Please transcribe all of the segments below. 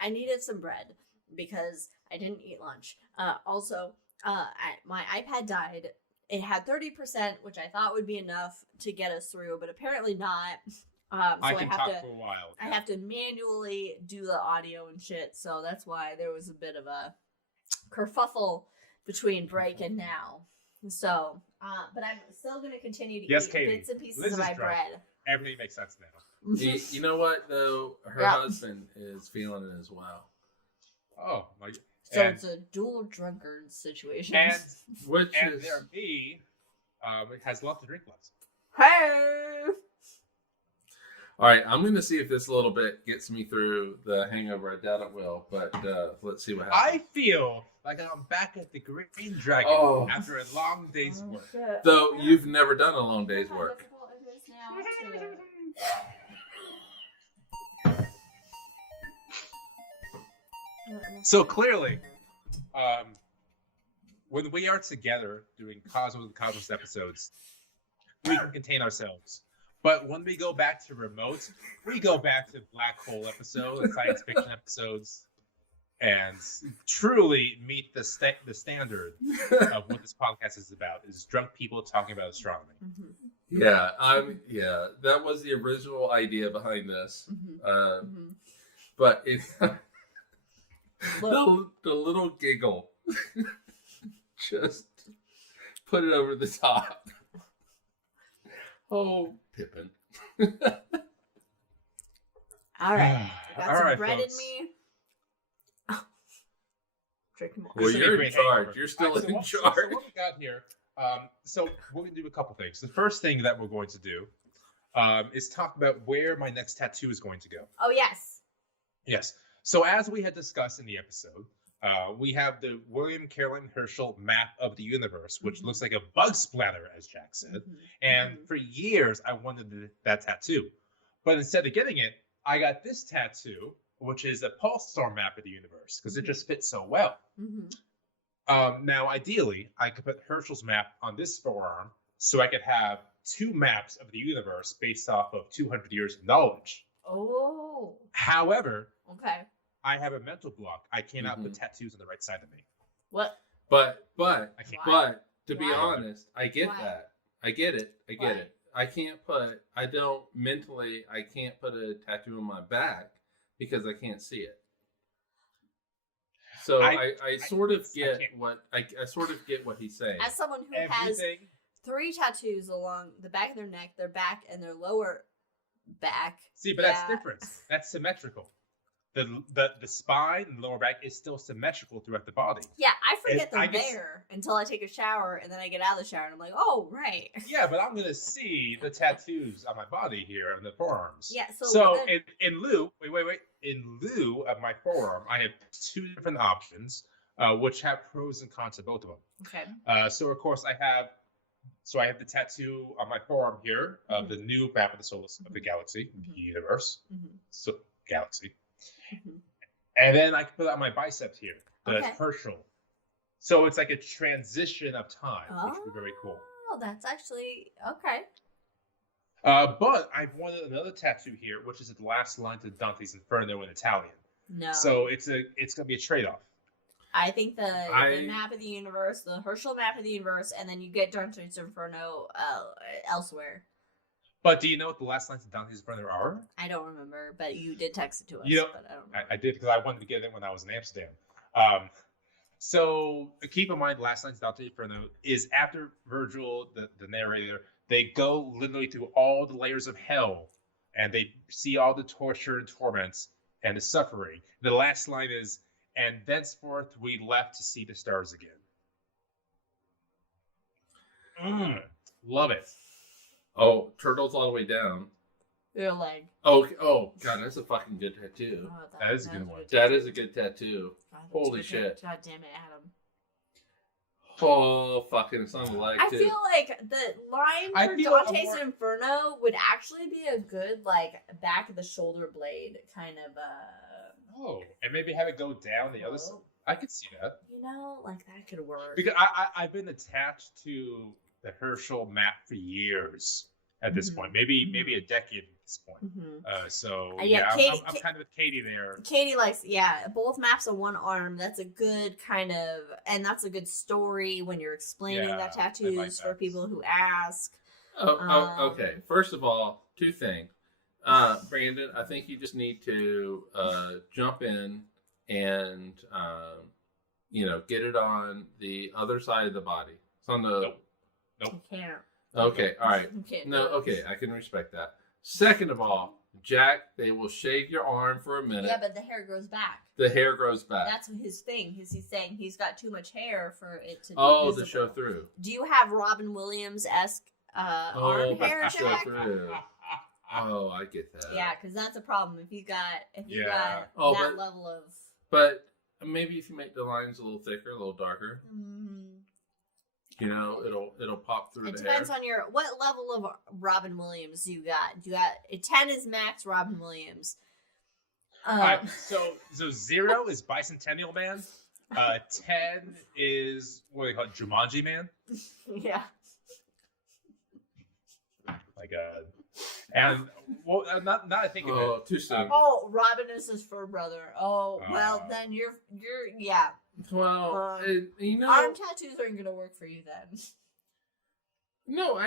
I needed some bread because I didn't eat lunch. Also, my iPad died. It had 30%, which I thought would be enough to get us through, but apparently not. So I can talk for a while. I have to manually do the audio and shit, so that's why there was a bit of a kerfuffle between break and now. So, but I'm still going to continue to eat Katie, bits and pieces Liz of my bread. Everything makes sense now. You know what, though? Her husband is feeling it as well. Oh, my. So it's a dual drunkard situation. And there me has love to drink less. Hey! All right, I'm going to see if this little bit gets me through the hangover. I doubt it will, but let's see what happens. I feel like I'm back at the Green Dragon after a long day's work. Shit. Though you've never done a long day's work. So clearly, when we are together doing Cosmos and Cosmos episodes, we can contain ourselves. But when we go back to remote, we go back to black hole episodes and science fiction episodes, and truly meet the standard of what this podcast is about: is drunk people talking about astronomy. Mm-hmm. Yeah, that was the original idea behind this. But it, the little giggle just put it over the top. Oh, Pippin. All right. I got some bread folks. in me. Drink more. Well, you're in charge. Hangover. You're still in charge. So what we got here, so we're going to do a couple things. The first thing that we're going to do is talk about where my next tattoo is going to go. Oh, yes. Yes. So as we had discussed in the episode, we have the William Carolyn Herschel map of the universe, which looks like a bug splatter, as Jack said. And for years, I wanted that tattoo. But instead of getting it, I got this tattoo, which is a pulsar map of the universe, because it just fits so well. Now, ideally, I could put Herschel's map on this forearm, so I could have two maps of the universe based off of 200 years of knowledge. Oh. However, Okay. I have a mental block. I cannot put tattoos on the right side of me. What? But I can't. But to be Why? honest, I get Why? that. I get it. Why? I can't put a tattoo on my back because I can't see it. So I sort of get what he's saying. As someone who has 3 tattoos along the back of their neck, their back, and their lower back. See, but that's different. That's symmetrical. The spine and lower back is still symmetrical throughout the body. Yeah, I forget they're there until I take a shower, and then I get out of the shower, and I'm like, oh, right. Yeah, but I'm going to see the tattoos on my body here on the forearms. Yeah, so in lieu of my forearm, I have 2 different options, which have pros and cons to both of them. Okay. So, of course, I have the tattoo on my forearm here of the new map of the solar of the galaxy, the universe, so galaxy. And then I can put it on my bicep here, the Herschel. So it's like a transition of time, which would be very cool. Oh, that's actually okay. But I wanted another tattoo here, which is the last line to Dante's Inferno in Italian. No. So it's gonna be a trade-off. I think the map of the universe, the Herschel map of the universe, and then you get Dante's Inferno elsewhere. But do you know what the last lines of Dante's Inferno are? I don't remember, but you did text it to us. But I don't remember. I did because I wanted to get it when I was in Amsterdam. So keep in mind, last lines of Dante's Inferno is after Virgil, the narrator, they go literally through all the layers of hell, and they see all the torture and torments and the suffering. The last line is, "And thenceforth we left to see the stars again." Love it. Oh, turtles all the way down. Your leg. Oh, God, that's a fucking good tattoo. Oh, that is a good one. That is a good tattoo. Holy shit. God damn it, Adam. Oh, fucking, it's on the leg, too. I feel like the line for Dante's Inferno would actually be a good, like, back of the shoulder blade kind of, Oh, and maybe have it go down the other side. I could see that. You know, like, that could work. Because I've been attached to the Herschel map for years. at this point. Maybe a decade at this point. So yeah, Katie, I'm kind of with Katie there. Katie likes both maps of one arm. That's a good and that's a good story when you're explaining that tattoos for people who ask. Okay. First of all, two things. Brandon, I think you just need to jump in and get it on the other side of the body. It's on the. Nope. I can't. Okay. All right. No. Okay. I can respect that. Second of all, Jack, they will shave your arm for a minute. Yeah, but the hair grows back. The hair grows back. That's his thing. He's saying he's got too much hair for it to. Oh, to show through. Do you have Robin Williams-esque arm hair, show Jack? through. Oh, I get that. Yeah, because that's a problem if you got that level of. But maybe if you make the lines a little thicker, a little darker, it'll pop through. It depends on what level of Robin Williams you got. 10 is max Robin Williams. All right, so 0 is Bicentennial Man. 10 is what do they call it, Jumanji Man. Yeah. And not I think of it. Too soon. Robin is his fur brother. Well, then you're yeah. Well, arm tattoos aren't gonna work for you then. No,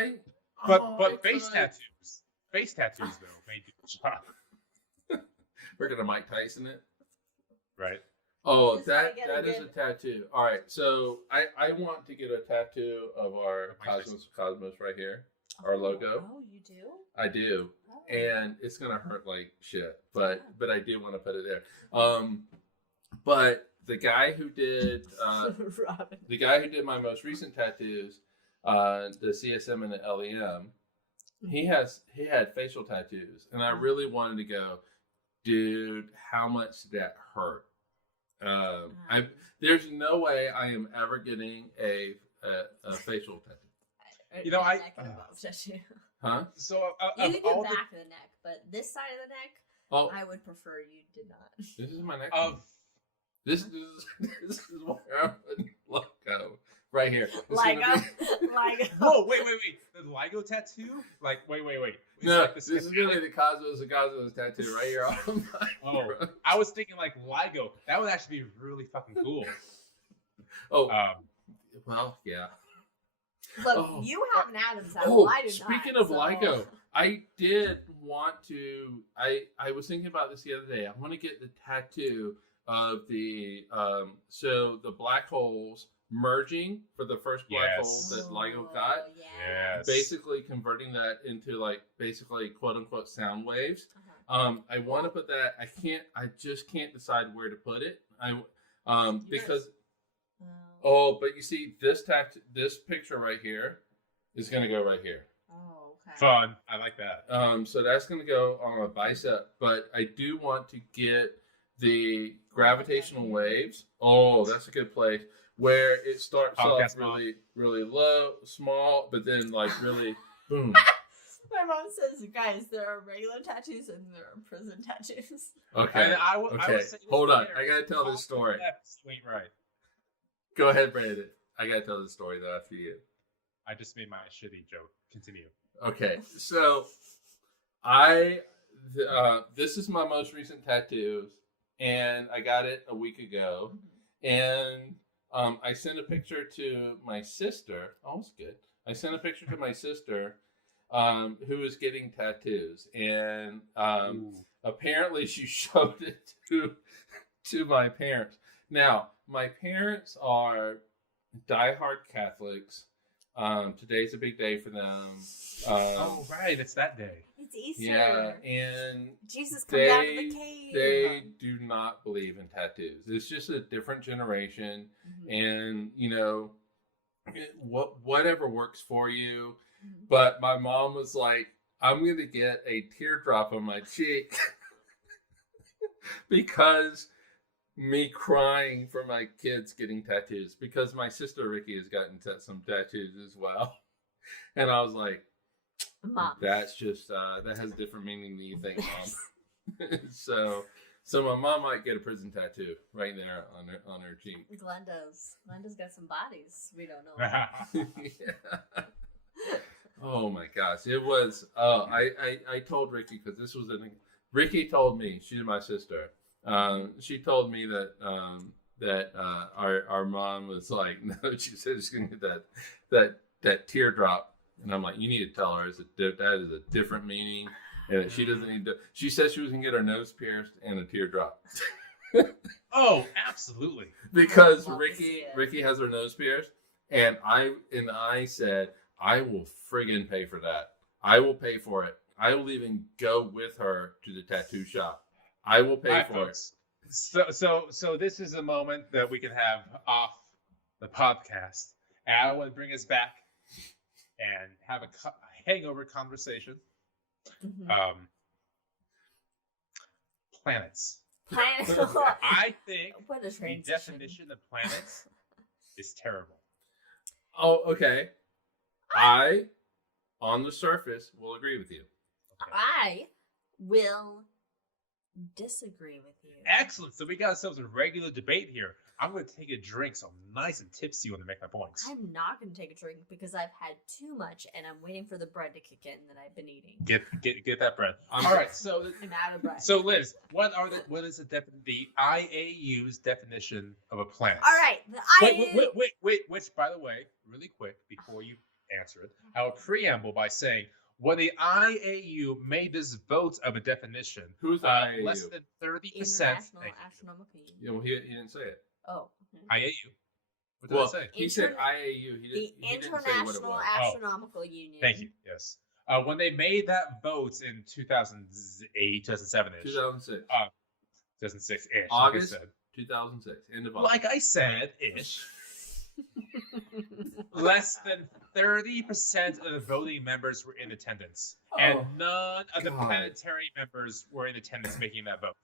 But face tattoos though may do the job. We're gonna Mike Tyson it, right? Oh, that is a tattoo. All right, so I want to get a tattoo of our Cosmos right here. Our logo. Oh, you do? I do. Oh. And it's gonna hurt like shit. But I do want to put it there. But the guy who did my most recent tattoos, the CSM and the LEM, he had facial tattoos. And I really wanted to go, dude, how much did that hurt? There's no way I am ever getting a facial tattoo. Huh? So you did the back of the neck, but this side of the neck, I would prefer you did not. This is my neck. This is where I'm putting Lego right here. Lego. Whoa, wait. The Lego tattoo? Wait. No, this is gonna be the Cosmos tattoo right here on my I was thinking Lego. That would actually be really fucking cool. Well, yeah. Look, you have an Adam's apple. I do not. Speaking of Lego, I did want to. I was thinking about this the other day. I want to get the tattoo of the the black holes merging for the first black hole that Lego got. Yes. Basically converting that into basically quote unquote sound waves. I want to put that. I just can't decide where to put it. Because. But you see, this picture right here is going to go right here. Oh, okay. Fun. I like that. So that's going to go on a bicep, but I do want to get the gravitational waves. Oh, that's a good place where it starts off really, really low, small, but then really boom. My mom says, guys, there are regular tattoos and there are prison tattoos. Okay. I will say hold on. I got to tell this story. Wait, right. Go ahead, Brandon. I gotta tell the story though after you. I just made my shitty joke. Continue. Okay, so this is my most recent tattoo, and I got it a week ago, and I sent a picture to my sister. Oh, it's good. I sent a picture to my sister, who is getting tattoos, and apparently she showed it to my parents. Now. My parents are diehard Catholics. Today's a big day for them. Right, it's that day. It's Easter. Yeah, and Jesus comes out of the cave. They do not believe in tattoos. It's just a different generation, and whatever works for you. But my mom was like, "I'm gonna get a teardrop on my cheek because." Me crying for my kids getting tattoos because my sister Ricky has gotten some tattoos as well, and I was like, "Mom, that's just that has a different meaning than you think, Mom." so my mom might get a prison tattoo right there on her cheek. Glenda's got some bodies we don't know. Yeah. Oh my gosh, it was. I told Ricky because this was Ricky told me, she's my sister. She told me that our mom was like, no, she said she's gonna get that teardrop, and I'm like, you need to tell her that is a different meaning, and that she doesn't need to. She said she was gonna get her nose pierced and a teardrop. Oh, absolutely. Because Ricky has her nose pierced, and I said, I will friggin' pay for that. I will pay for it. I will even go with her to the tattoo shop. I will pay for it. So this is a moment that we can have off the podcast. And I want to bring us back and have a hangover conversation. Mm-hmm. Planets. Planets. I think what a the definition of planets is terrible. Oh, okay. I, on the surface, will agree with you. Okay. I will disagree with you. Excellent. So we got ourselves a regular debate here. I'm going to take a drink so I'm nice and tipsy when I make my points. I'm not going to take a drink because I've had too much and I'm waiting for the bread to kick in that I've been eating. Get that bread. All right. So I'm out of bread. So Liz, what is the IAU's definition of a planet? All right. The IAU. Wait. Which, by the way, really quick before you answer it, I will preamble by saying, when the IAU made this vote of a definition, who's IAU? Less than 30%. International Astronomical Union. Yeah, well, he didn't say it. Oh. IAU. What did I say? He said IAU. He didn't say what it International was. Astronomical Union. Thank you. Yes. When they made that vote in 2008, 2007-ish. 2006. 2006-ish. August like I said. 2006. End of August. Like I said, ish. Less than 30% of the voting members were in attendance. And none of the planetary members were in attendance making that vote.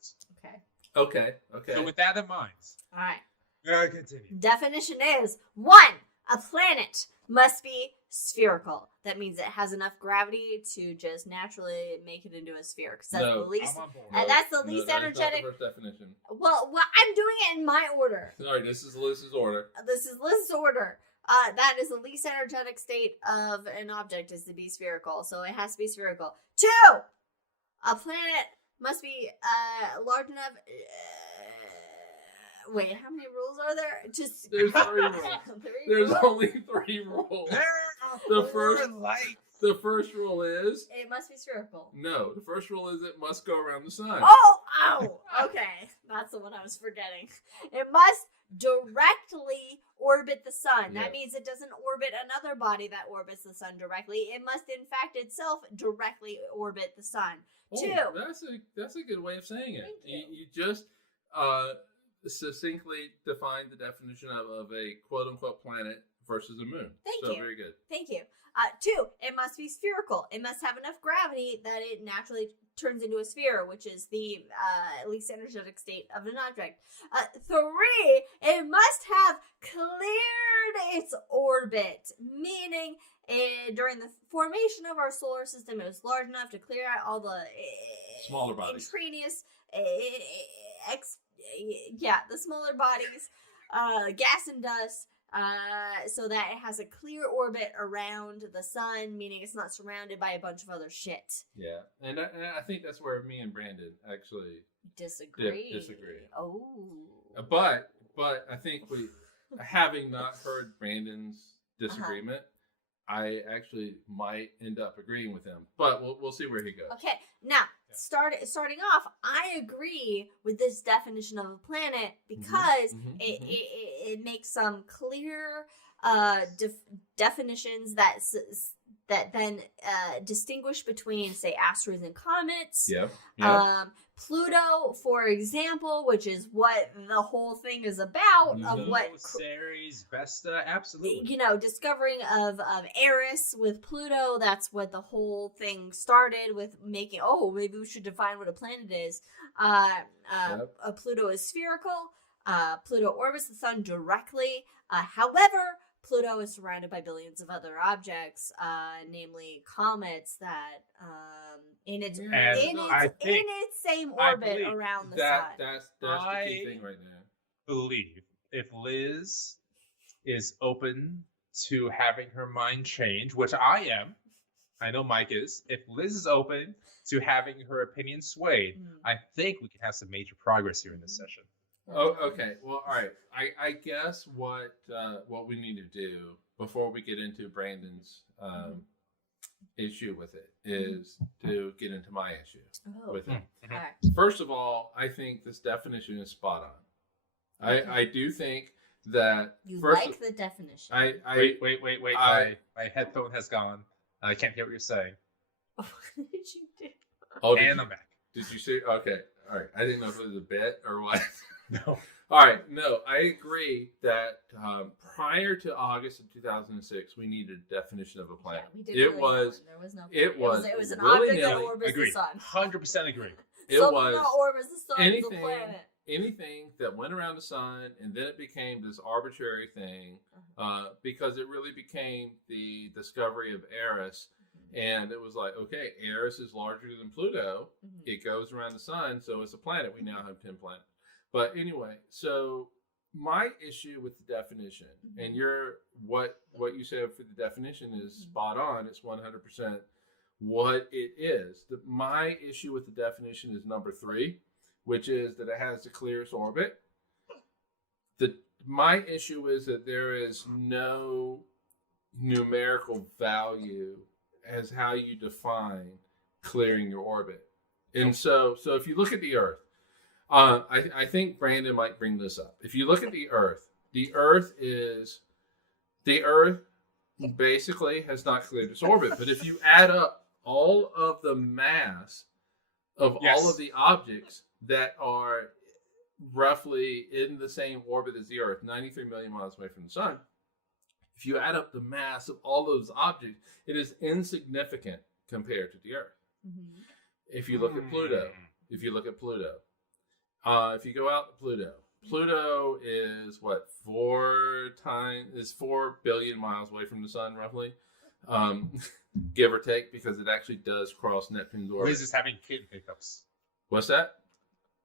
Okay. So with that in mind. All right. Continue. Definition is 1. A planet must be spherical. That means it has enough gravity to just naturally make it into a sphere. Because that's the least. I'm on board. And that's the least energetic. That's not the first definition. Well, I'm doing it in my order. Sorry, this is Liz's order. This is Liz's order. That is the least energetic state of an object is to be spherical. So it has to be spherical. 2. A planet must be large enough. Wait, how many rules are there? There's 3 rules. There's only 3 rules. The first rule is it must be spherical. No, the first rule is it must go around the sun. Oh, okay. That's the one I was forgetting. It must directly orbit the sun. That means it doesn't orbit another body that orbits the sun directly. It must, in fact, itself directly orbit the sun. 2. That's a good way of saying it. Thank you. You just succinctly defined the definition of a quote-unquote planet versus a moon. Thank you. Very good. Thank you. 2, it must be spherical. It must have enough gravity that it naturally turns into a sphere, which is the least energetic state of an object. 3, it must have cleared its orbit, meaning during the formation of our solar system, it was large enough to clear out all the smaller bodies. Extraneous, the smaller bodies, gas and dust. So that it has a clear orbit around the sun, meaning it's not surrounded by a bunch of other shit. Yeah, and I think that's where me and Brandon actually disagree. Oh, but I think having not heard Brandon's disagreement, I actually might end up agreeing with him. But we'll see where he goes. Okay, now starting off, I agree with this definition of a planet because it makes some clear definitions that then distinguish between, say, asteroids and comets. Yeah. Pluto, for example, which is what the whole thing is about. Of what Ceres, Vesta, absolutely. Discovering of Eris with Pluto. That's what the whole thing started with, making. Oh, maybe we should define what a planet is. Pluto is spherical. Pluto orbits the sun directly. However, Pluto is surrounded by billions of other objects, namely comets that in its same orbit around the sun. That's the key thing right now. Believe if Liz is open to having her mind change, which I am, I know Mike is. If Liz is open to having her opinion swayed, I think we can have some major progress here in this session. Oh, okay. Well, all right. I guess what we need to do before we get into Brandon's issue with it is to get into my issue with it. All right. First of all, I think this definition is spot on. I do think that You first like the definition. Wait. My headphone has gone. I can't hear what you're saying. What did you do? Oh, and I'm back. Did you see? Okay. All right. I didn't know if it was a bit or what. No. All right. No, I agree that prior to August of 2006, we needed a definition of a planet. Yeah, we did It was. There was no. It was. It was an willy-nilly. object that orbits Agreed. the sun. 100% agree. It Something was that orbits the sun is a anything. planet. Anything that went around the sun, and then it became this arbitrary thing, because it really became the discovery of Eris. And it was like, okay, Eris is larger than Pluto. It goes around the sun, so it's a planet. We now have 10 planets. But anyway, so my issue with the definition, and what you said for the definition is spot on. It's 100% what it is. My issue with the definition is number 3, which is that it has the clearest orbit. My issue is that there is no numerical value as how you define clearing your orbit. And so if you look at the Earth, I think Brandon might bring this up. If you look at the Earth basically has not cleared its orbit. But if you add up all of the mass of all of the objects that are roughly in the same orbit as the Earth, 93 million miles away from the sun, if you add up the mass of all those objects, it is insignificant compared to the Earth. If you look at Pluto, if you go out to Pluto is what, 4 billion miles away from the sun, roughly, give or take, because it actually does cross Neptune's orbit. Liz is having kitten hiccups. What's that?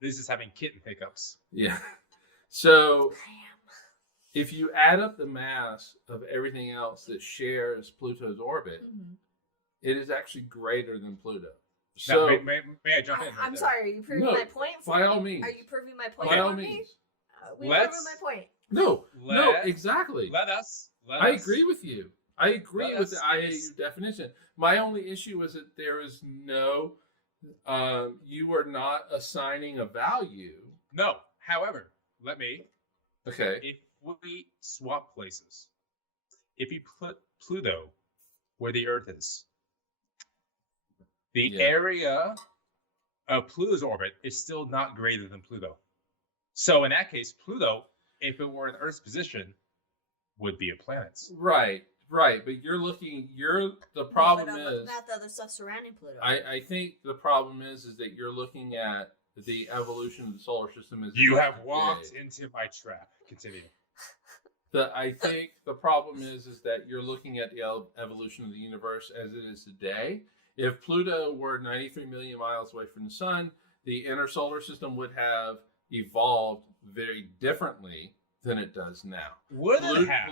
Liz is having kitten hiccups. Yeah. So if you add up the mass of everything else that shares Pluto's orbit, it is actually greater than Pluto. So now, may I jump in? I'm sorry. Are you proving my point? By all means. Are you proving my point? By all means. We've proven my point. No, exactly. Let us. I agree with you. I agree with the IAU definition. My only issue is that there is no, you are not assigning a value. No. However, Okay. If we swap places, if you put Pluto where the Earth is, the area of Pluto's orbit is still not greater than Pluto. So in that case, Pluto, if it were in Earth's position, would be a planet. Right. But the problem is... Looking at the other stuff surrounding Pluto. I think the problem is that you're looking at the evolution of the solar system as... You have walked into my trap. Continue. I think the problem is that you're looking at the evolution of the universe as it is today. If Pluto were 93 million miles away from the sun, the inner solar system would have evolved very differently than it does now. Would it have?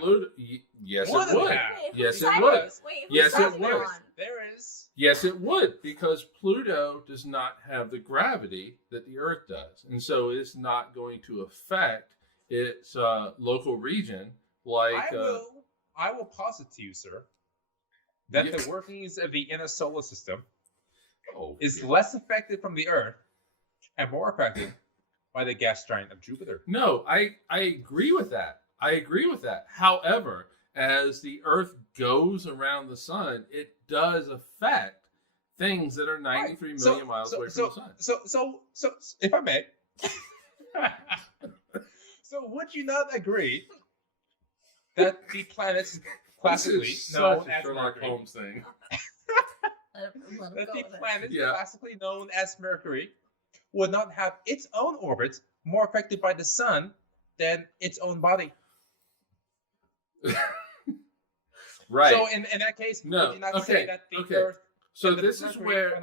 Yes, it would. Yes, it would. Yes, it would. There is. Yes, it would, because Pluto does not have the gravity that the Earth does. And so it's not going to affect its local region like... I will posit to you, sir, that the workings of the inner solar system is less affected from the Earth and more affected by the gas giant of Jupiter. No, I agree with that. However, as the Earth goes around the sun, it does affect things that are 93 million miles away from the sun. So, if I may, so would you not agree that the planets classically known as Sherlock Mercury, Holmes thing? that the planet classically known as Mercury would not have its own orbit more affected by the sun than its own body? Right. So in that case, would you not say that the Earth... So this is where...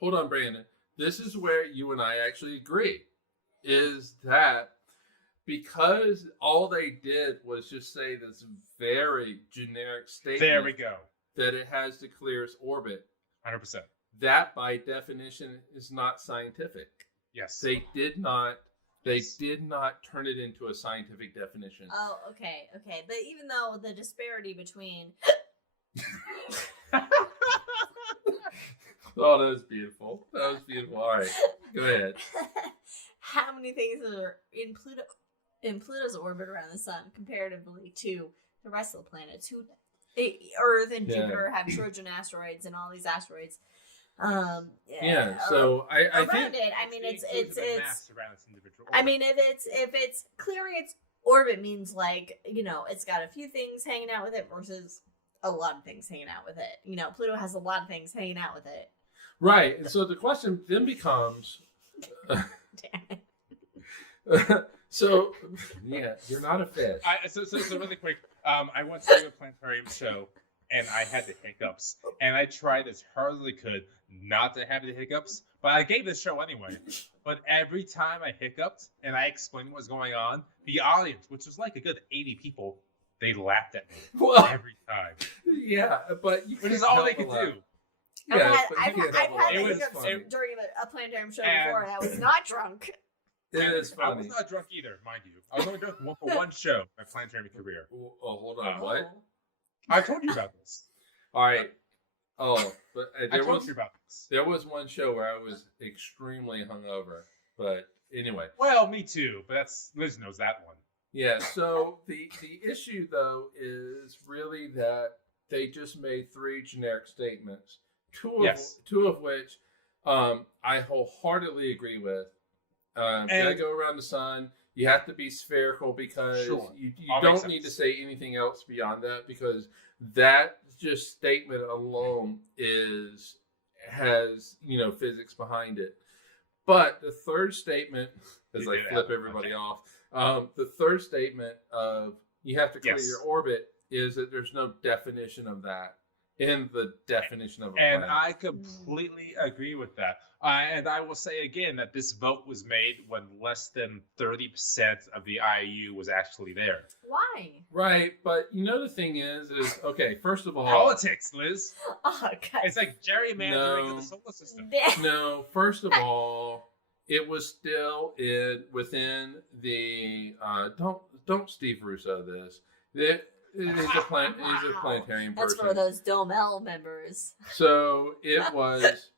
Hold on, Brandon. This is where you and I actually agree. Is that because all they did was just say this very generic statement... There we go. that it has the clearest orbit, 100%. that by definition is not scientific. Yes. They did not turn it into a scientific definition. Oh, okay. But even though the disparity between Oh, that was beautiful. All right, go ahead. how many things are in Pluto's orbit around the sun comparatively to the rest of the planets, who Earth and Jupiter have Trojan asteroids and all these asteroids. So I think it. I mean, it's around its individual orbit. I mean, if it's clearing its orbit means it's got a few things hanging out with it versus a lot of things hanging out with it. Pluto has a lot of things hanging out with it. Right, and so the question then becomes, Damn it. so yeah, you're not a fish. So really quick, I went to a planetarium show and I had the hiccups, and I tried as hard as I could not to have the hiccups, but I gave the show anyway. But every time I hiccuped and I explained what was going on, the audience, which was like a good 80 people, they laughed at me every time. Yeah, but which is all they could do. Yeah, I've had it was hiccups funny. during a planetarium show before, and I was not drunk. It is funny. I was not drunk either, mind you. I was only drunk for one show in my planetarium career. Oh, hold on, what? I told you about this. All right. Oh, but I told you about this. There was one show where I was extremely hungover, but anyway. Well, me too, but Liz knows that one. Yeah. So the issue though is really that they just made 3 generic statements, two of which I wholeheartedly agree with. Gotta go around the sun. You have to be spherical because you don't need to say anything else beyond that, because that just statement alone has physics behind it. But the third statement, as I flip everybody off, the third statement of you have to clear your orbit is that there's no definition of that in the definition of a planet. And I completely agree with that. And I will say again that this vote was made when less than 30% of the IAU was actually there. Why? Right, but the thing is okay, first of all... Politics, Liz. Oh, God. It's like gerrymandering of the solar system. No, first of all, it was still within the... Don't Steve Russo this. He's a planetarium person. That's for those Domel members. So it was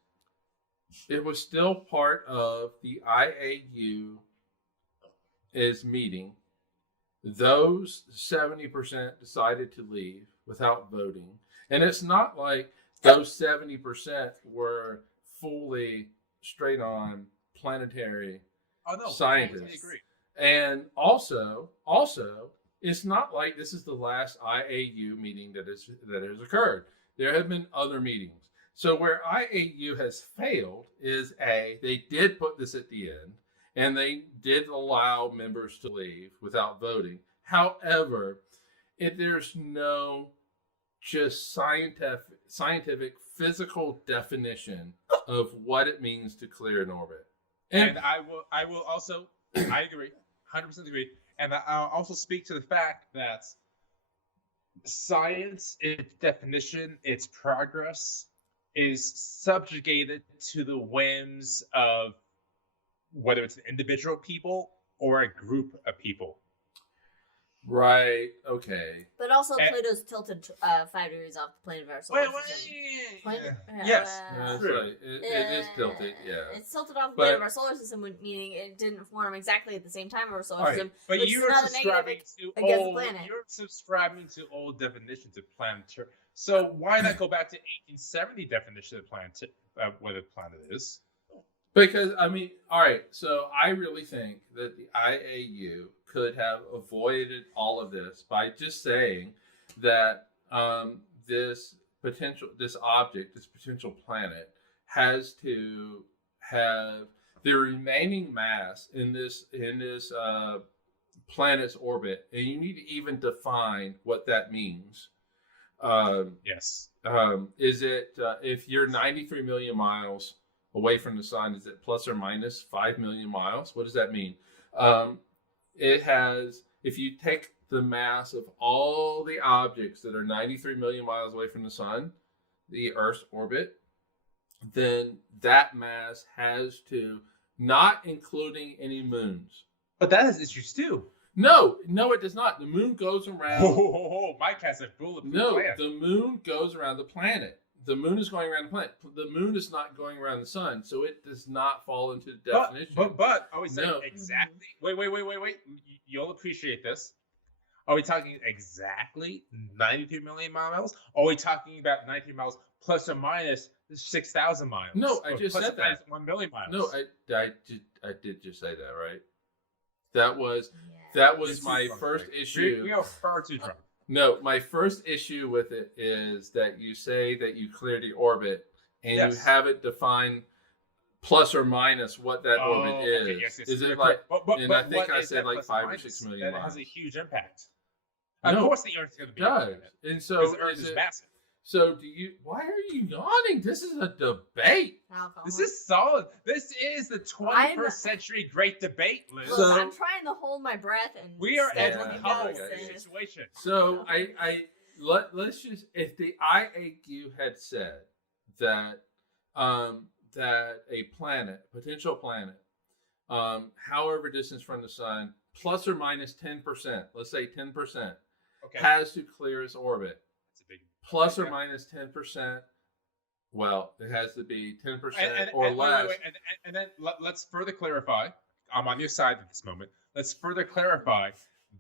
still part of the IAU meeting. Those 70% decided to leave without voting. And it's not like those 70% were fully straight on planetary scientists. I agree. And also, it's not like this is the last IAU meeting that has occurred. There have been other meetings. So where IAU has failed is they did put this at the end, and they did allow members to leave without voting. However, there's no just scientific physical definition of what it means to clear an orbit. And I will also, I agree, 100% agree. And I'll also speak to the fact that science, its definition, its progress, is subjugated to the whims of whether it's an individual people or a group of people. Right. Okay. But also, Pluto's tilted 5 degrees off the plane of our solar system. Yes. That's right. It is tilted. Yeah. It's tilted off the plane of our solar system, meaning it didn't form exactly at the same time of our solar system. But you're subscribing to old definitions of planetary. So why not go back to 1870 definition of what a planet is? Because all right. So I really think that the IAU could have avoided all of this by just saying that this potential planet has to have the remaining mass in this planet's orbit, and you need to even define what that means. Yes. Is it if you're 93 million miles away from the sun, is it plus or minus 5 million miles? What does that mean? It has, if you take the mass of all the objects that are 93 million miles away from the sun, the Earth's orbit, then that mass has to, not including any moons. But that has issues too. No, it does not. The moon goes around. Mike has a bulletproof No, plan. the moon goes around the planet. The moon is going around the planet. The moon is not going around the sun, so it does not fall into the definition. But are we saying No. exactly? Wait. You'll appreciate this. Are we talking exactly 93 million miles? Or are we talking about 93 miles plus or minus 6,000 miles? No, I Or just plus said or that. minus 1 million miles. No, I did just say that, right? That was This my is first drunk. issue. We are far too drunk. No, my first issue with it is that you say that you clear the orbit and you have it define plus or minus what that orbit is. Okay, yes, Is it but, like? but and I think what I is said that like plus 5 or minus? 6 million That miles. has a huge impact. No, Of course, the Earth's going to It be on does. it. And so Because the Earth is is it, massive. so do you? Why are you yawning? This is a debate. Alcohol. This is solid. This is the 21st I'm- century great debate, Liz. Look, So- I'm trying to hold my breath and We are stay at what the you hubble guys okay. say. situation. So let's just, if the IAQ had said that that a planet, potential planet, however distance from the sun, plus or minus 10%, let's say 10%, Okay. has to clear its orbit. That's a big Plus or Yeah. minus 10%. Well, it has to be 10% and, or and, less. wait, and then let's further clarify. I'm on your side at this moment. Let's further clarify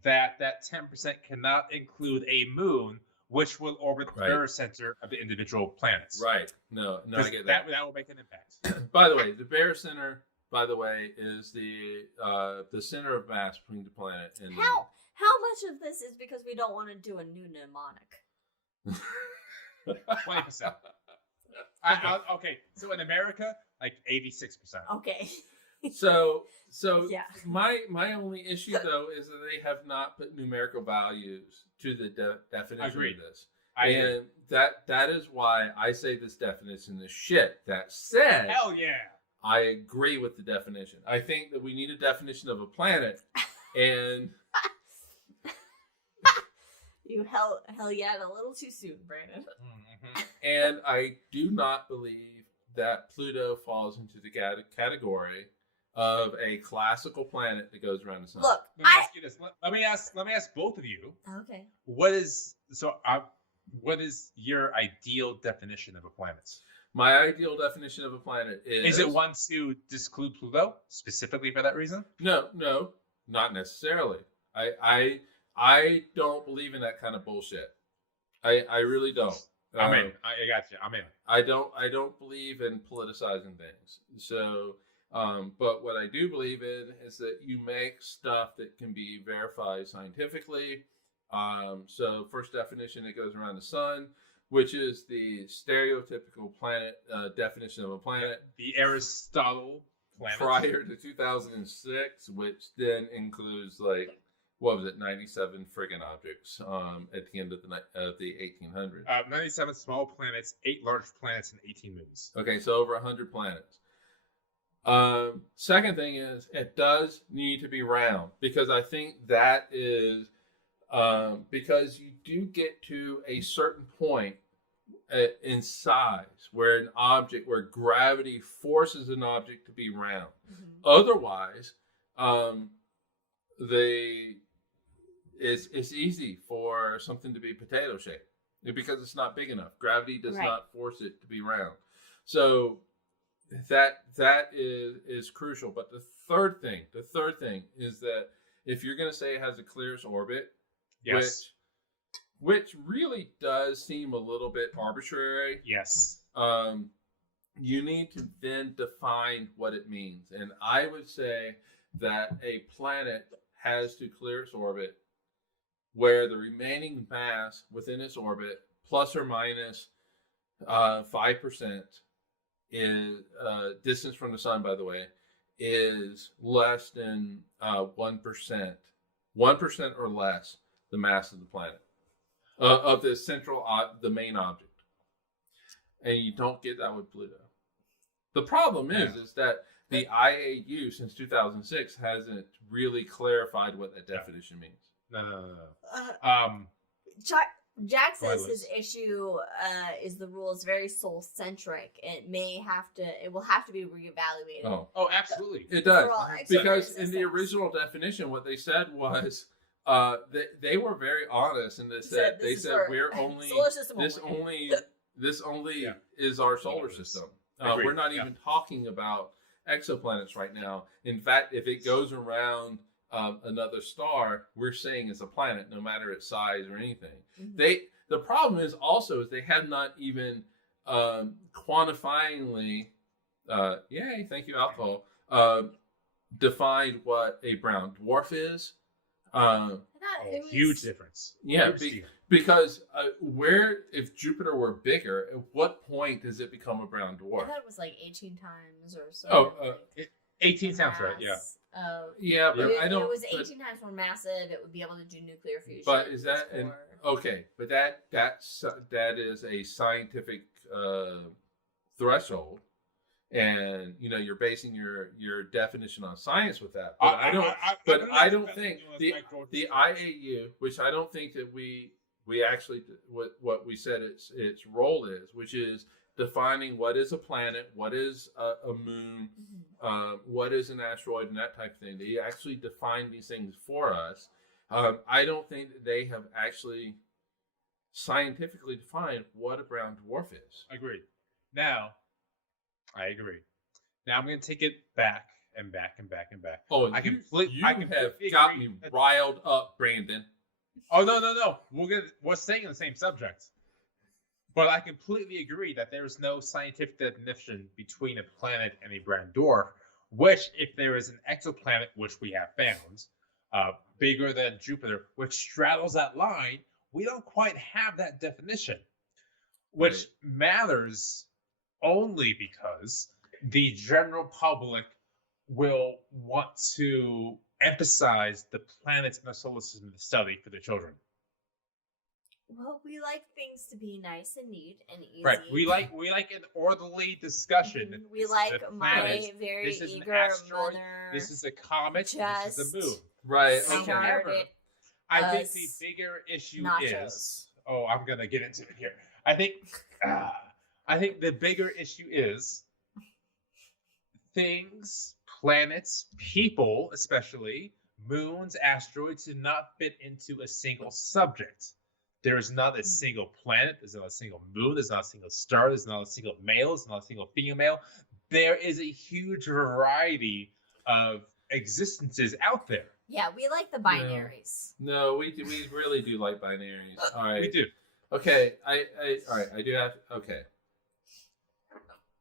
that 10% cannot include a moon, which will orbit the Right. barycenter of the individual planets. Right. No, I get that. That will make an impact. By the way, the barycenter, by the way, is the center of mass between the planet and How much of this is because we don't want to do a new mnemonic? 20%. Okay, so in America, like 86%. Okay. So Yeah. my only issue though is that they have not put numerical values to the definition Agreed. of this, I agree. and that is why I say this definition is shit. That said, Hell yeah. I agree with the definition. I think that we need a definition of a planet, and You hell yeah a little too soon, Brandon. and I do not believe that Pluto falls into the category of a classical planet that goes around the sun. Look, Let me ask you this. Let me ask both of you. Okay. What is your ideal definition of a planet? My ideal definition of a planet Is it one to disclude Pluto specifically for that reason? No, not necessarily. I don't believe in that kind of bullshit. I really don't. I'm in. I got you. I'm in. I don't believe in politicizing things. So, but what I do believe in is that you make stuff that can be verified scientifically. So first definition, it goes around the sun, which is the stereotypical planet definition of a planet. The Aristotle planet. Prior to 2006, which then includes like, what was it, 97 friggin' objects at the end of the 1800s. 97 small planets, 8 large planets, and 18 moons. Okay, so over 100 planets. Second thing is, it does need to be round, because I think that is because you do get to a certain point in size where gravity forces an object to be round. Mhm. Otherwise, it's easy for something to be potato shaped because it's not big enough. Gravity does Right. not force it to be round. So that is crucial. But the third thing is that if you're going to say it has the clearest orbit, Yes. which really does seem a little bit arbitrary, Yes. you need to then define what it means. And I would say that a planet has to clear its orbit where the remaining mass within its orbit, plus or minus 5%, is distance from the sun, by the way, is less than 1%. 1% or less the mass of the planet, of the central, the main object. And you don't get that with Pluto. The problem is that the IAU since 2006 hasn't really clarified what that definition means. No. Jack Go ahead, says his Liz. issue is the rule is very soul centric. It will have to be reevaluated. Oh, absolutely. It does. For all Because exoplanets in the systems. original definition, what they said was they were very honest in this. Said That they this is said for we're only solar system this only Yeah. is our solar Universe. system. Agreed. We're not even talking about exoplanets right now. In fact, if it goes around another star, we're saying it's a planet, no matter its size or anything. Mhm. The problem is also is they have not even quantifyingly, yay, thank you, alcohol, defined what a brown dwarf is. Huge difference. Yeah, Huge deal. because if Jupiter were bigger, at what point does it become a brown I dwarf? thought it was like 18 times or so. Oh, 18 sounds right. Yeah. yeah, but If I don't. it was but- 18 times more massive, it would be able to do nuclear fusion. But is that or- okay? But that is a scientific threshold, and you're basing your definition on science with that. But I don't think the IAU, which I don't think that we actually what we said its role is, which is defining what is a planet, what is a moon, what is an asteroid, and that type of thing. They actually define these things for us. I don't think that they have actually scientifically defined what a brown dwarf is. Agreed. Now, I agree. Now I'm going to take it back and back and back and back. Oh, I you completely have got me riled up, Brandon. Oh no! We're staying in the same subject. But I completely agree that there is no scientific definition between a planet and a brown dwarf, which, if there is an exoplanet, which we have found, bigger than Jupiter, which straddles that line, we don't quite have that definition, which matters only because the general public will want to emphasize the planets in the solar system to study for their children. Well, we like things to be nice and neat and easy. Right. We like an orderly discussion. Mhm. We This is like a my planet, very this is an eager asteroid, mother. this is a comet. This is just the moon. Right. started Okay. However, I think the us bigger issue nachos. is. Oh, I'm gonna get into it here. I think the bigger issue is things, planets, people, especially moons, asteroids, do not fit into a single subject. There is not a single planet. There's not a single moon. There's not a single star. There's not a single male. There's not a single female. There is a huge variety of existences out there. Yeah, we like the binaries. No, we really do like binaries. All right. We do. Okay. All right. I do have. Okay.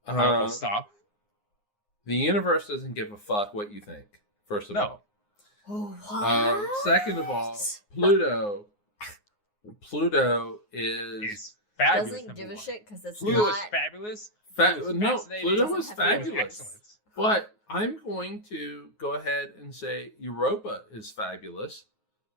We'll stop. The universe doesn't give a fuck what you think. First of No. all. Oh, what? Second of all, Pluto is It's fabulous. Doesn't number give a one. shit because it's Pluto not. is fabulous. no. fascinating. Pluto Doesn't is have Pluto is fabulous. excellent. But I'm going to go ahead and say Europa is fabulous,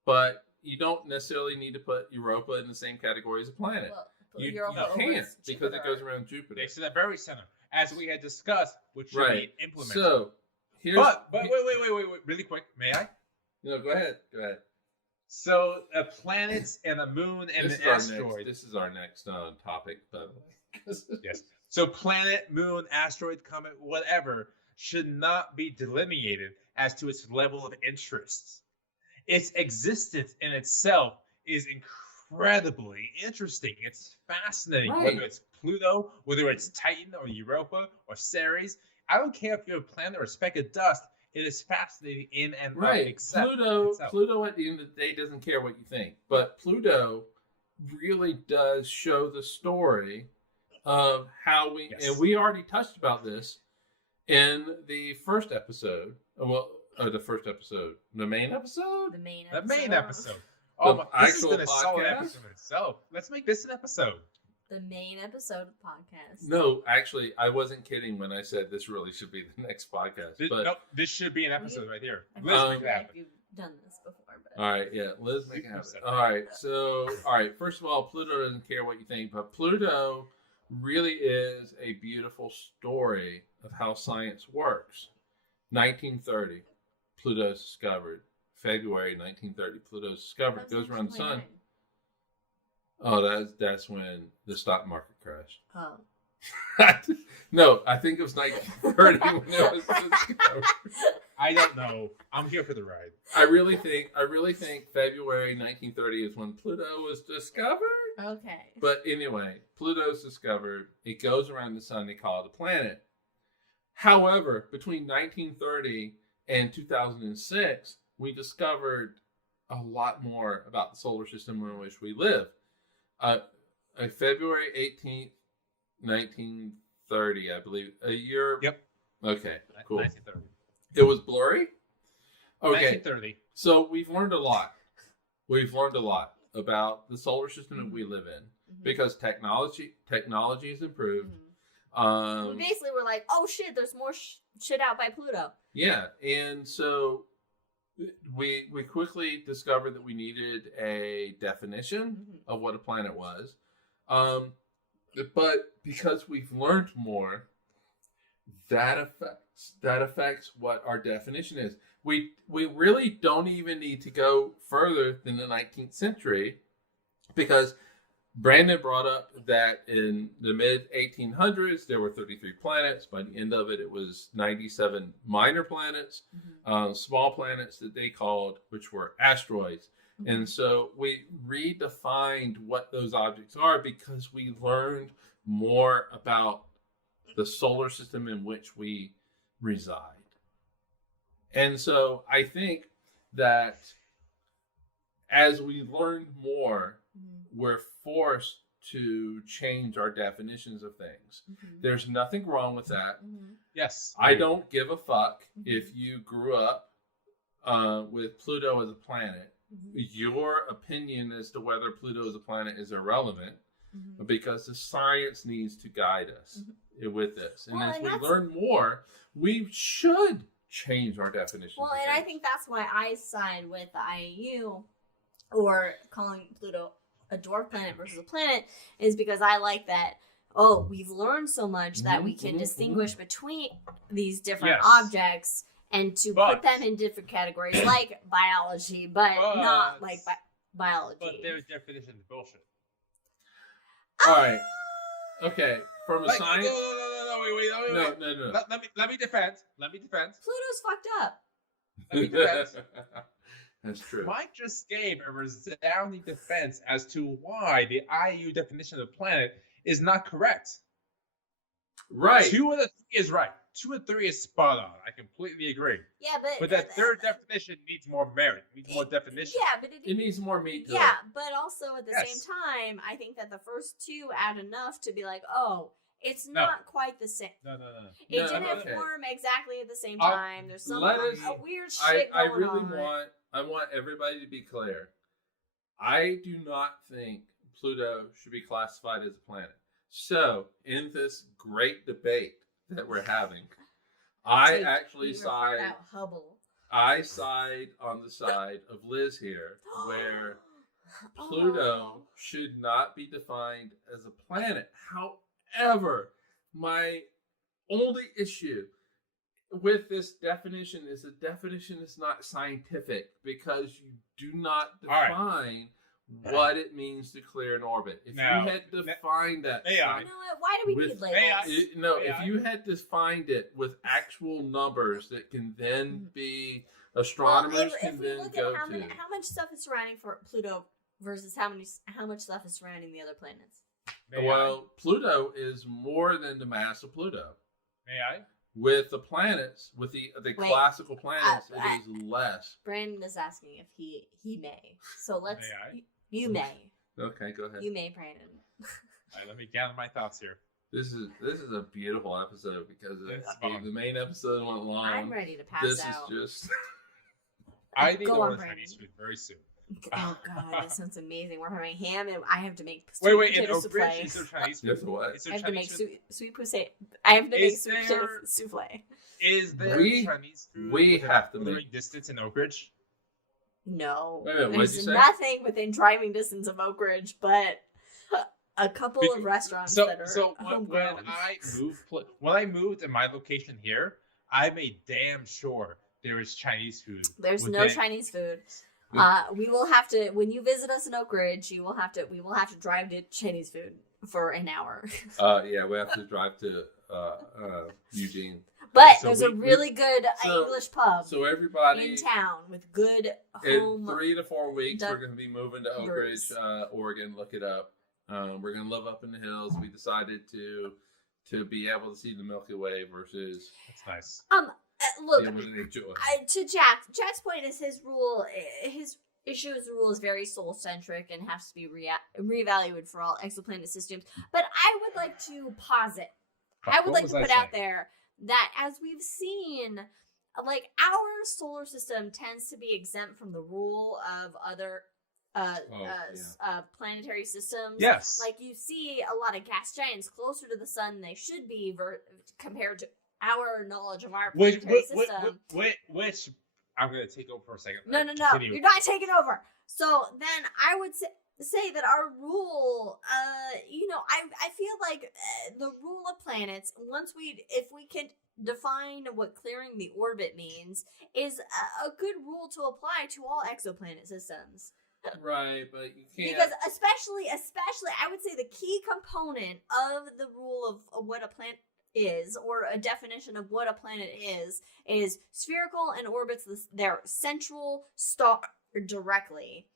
but you don't necessarily need to put Europa in the same category as a planet. Well, You Europa can't overs because it Jupiter. goes around Jupiter. They sit at the very center, as we had discussed, which should Right. be implemented. So here's but wait, really quick, may I? No, go ahead. So planets and a moon and This an is our asteroid. This is our next topic, by the way. Yes. So planet, moon, asteroid, comet, whatever, should not be delineated as to its level of interest. Its existence in itself is incredibly interesting. It's fascinating. Right. Whether it's Pluto, whether it's Titan or Europa or Ceres, I don't care if you're a planet or a speck of dust. It is fascinating in and of Right. itself. Pluto at the end of the day doesn't care what you think. But Pluto really does show the story of how we Yes. and we already touched about this in the first episode. Well, the first episode. The main episode? The main The episode. main episode. Oh, The this has actual been a solid podcast? episode itself. Let's make this an episode. The main episode of the podcast. No, actually, I wasn't kidding when I said this really should be the next podcast. This, But nope, this should be an episode right here. I Let's feel make it like happen. you've done this before, but all right, yeah, Liz, make it happen. 50%. All right, first of all, Pluto doesn't care what you think, but Pluto really is a beautiful story of how science works. 1930, Pluto is discovered. February 1930, Pluto's discovered. It goes around the sun. 29. Oh, that's when the stock market crashed. Oh. No, I think it was 1930 when it was discovered. I don't know. I'm here for the ride. I really think February 1930 is when Pluto was discovered. Okay. But anyway, Pluto's discovered. It goes around the sun. They call it a planet. However, between 1930 and 2006, we discovered a lot more about the solar system in which we live. February 18th, 1930, I believe. A year. Yep. Okay, cool. 1930. It was blurry? Okay. 1930. So we've learned a lot. We've learned a lot about the solar system that we live in because technology has improved. We basically were like, oh shit, there's more shit out by Pluto. Yeah, and so we quickly discovered that we needed a definition of what a planet was. But because we've learned more, that affects what our definition is. We really don't even need to go further than the 19th century because Brandon brought up that in the mid-1800s, there were 33 planets. By the end of it, it was 97 minor planets, small planets that they called, which were asteroids. And so we redefined what those objects are because we learned more about the solar system in which we reside. And so I think that as we learn more, we're forced to change our definitions of things. There's nothing wrong with that. Yes. I don't give a fuck if you grew up with Pluto as a planet. Your opinion as to whether Pluto is a planet is irrelevant because the science needs to guide us with this. And as we learn more, we should change our definition. Well, and I think that's why I side with the IAU, or calling Pluto a dwarf planet versus a planet, is because I like that, we've learned so much that we can distinguish between these different objects and to put them in different categories, like biology, but not like biology. But their definition is bullshit. All right. Okay. From a science. Wait. No. Let me defend. Pluto's fucked up. Let me defend. That's true. Mike just gave a resounding defense as to why the IU definition of the planet is not correct. Right. 2 of the 3 is right. 2 and 3 is spot on. I completely agree. Yeah, but that third definition needs more merit. Needs more definition. Yeah, but it needs more meat. Yeah, but also at the same time, I think that the first 2 add enough to be like, it's not quite the same. No. It didn't form exactly at the same time. There's some weird shit going on. I want everybody to be clear. I do not think Pluto should be classified as a planet. So, in this great debate that we're having, I actually side on the side of Liz here, where Pluto should not be defined as a planet. However, my only issue with this definition is the definition is not scientific because you do not define what it means to clear an orbit. If you had defined that, you know what? Why do we need labels? If you had defined it with actual numbers that can then be astronomers can then go to. How much stuff is surrounding for Pluto versus how much stuff is surrounding the other planets? Pluto is more than the mass of Pluto. May I? With the planets, with the classical planets, it is less. Brandon is asking if he may. So let's. May I? You may. Okay, go ahead. You may, Brandon. All right, let me gather my thoughts here. This is a beautiful episode because the main episode went long. I'm ready to pass out. This is just. I need to order Chinese food very soon. Oh god, that sounds amazing. We're having ham, and I have to make wait. In Oak Ridge, is there Chinese food? What? I have to make sweet potato. I have to make sweet potato souffle. Is there Chinese food? We have to make distance in Oak Ridge. No, there's nothing within driving distance of Oak Ridge, but a couple of restaurants that are. So when I moved in my location here, I made damn sure there is Chinese food. There's no within- Chinese food. We will have to, when you visit us in Oak Ridge, we will have to drive to Chinese food for an hour. Yeah, we have to drive to Eugene. But So there's a really good English pub So everybody in town with good in home. 3 to 4 weeks, duck we're going to be moving to Oak brews. Ridge, Oregon. Look it up. We're going to live up in the hills. We decided to be able to see the Milky Way versus That's nice. Look, be able to enjoy. to Jack's point is his rule. His issue's rule is very soul centric and has to be reevaluated for all exoplanet systems. But I would like to posit. I would What like was to I put out saying? there that as we've seen, like our solar system tends to be exempt from the rule of other planetary systems. Yes. Like you see a lot of gas giants closer to the sun than they should be compared to our knowledge of our planetary system. Which I'm going to take over for a second. No, Continue. you're not taking over. So then I would say that our rule, I feel like the rule of planets, if we can define what clearing the orbit means, is a good rule to apply to all exoplanet systems. Right, but you can't. Because especially, I would say the key component of the rule of what a planet is, or a definition of what a planet is spherical and orbits their central star directly.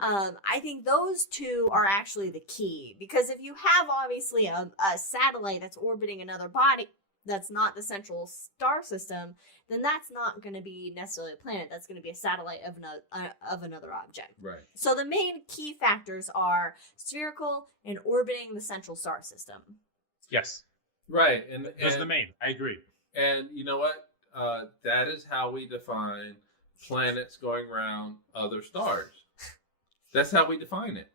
I think those two are actually the key, because if you have obviously a satellite that's orbiting another body that's not the central star system, then that's not going to be necessarily a planet. That's going to be a satellite of another object. Right. So the main key factors are spherical and orbiting the central star system. Yes. Right, Those are the main. I agree. And you know what? That is how we define planets going around other stars. That's how we define it,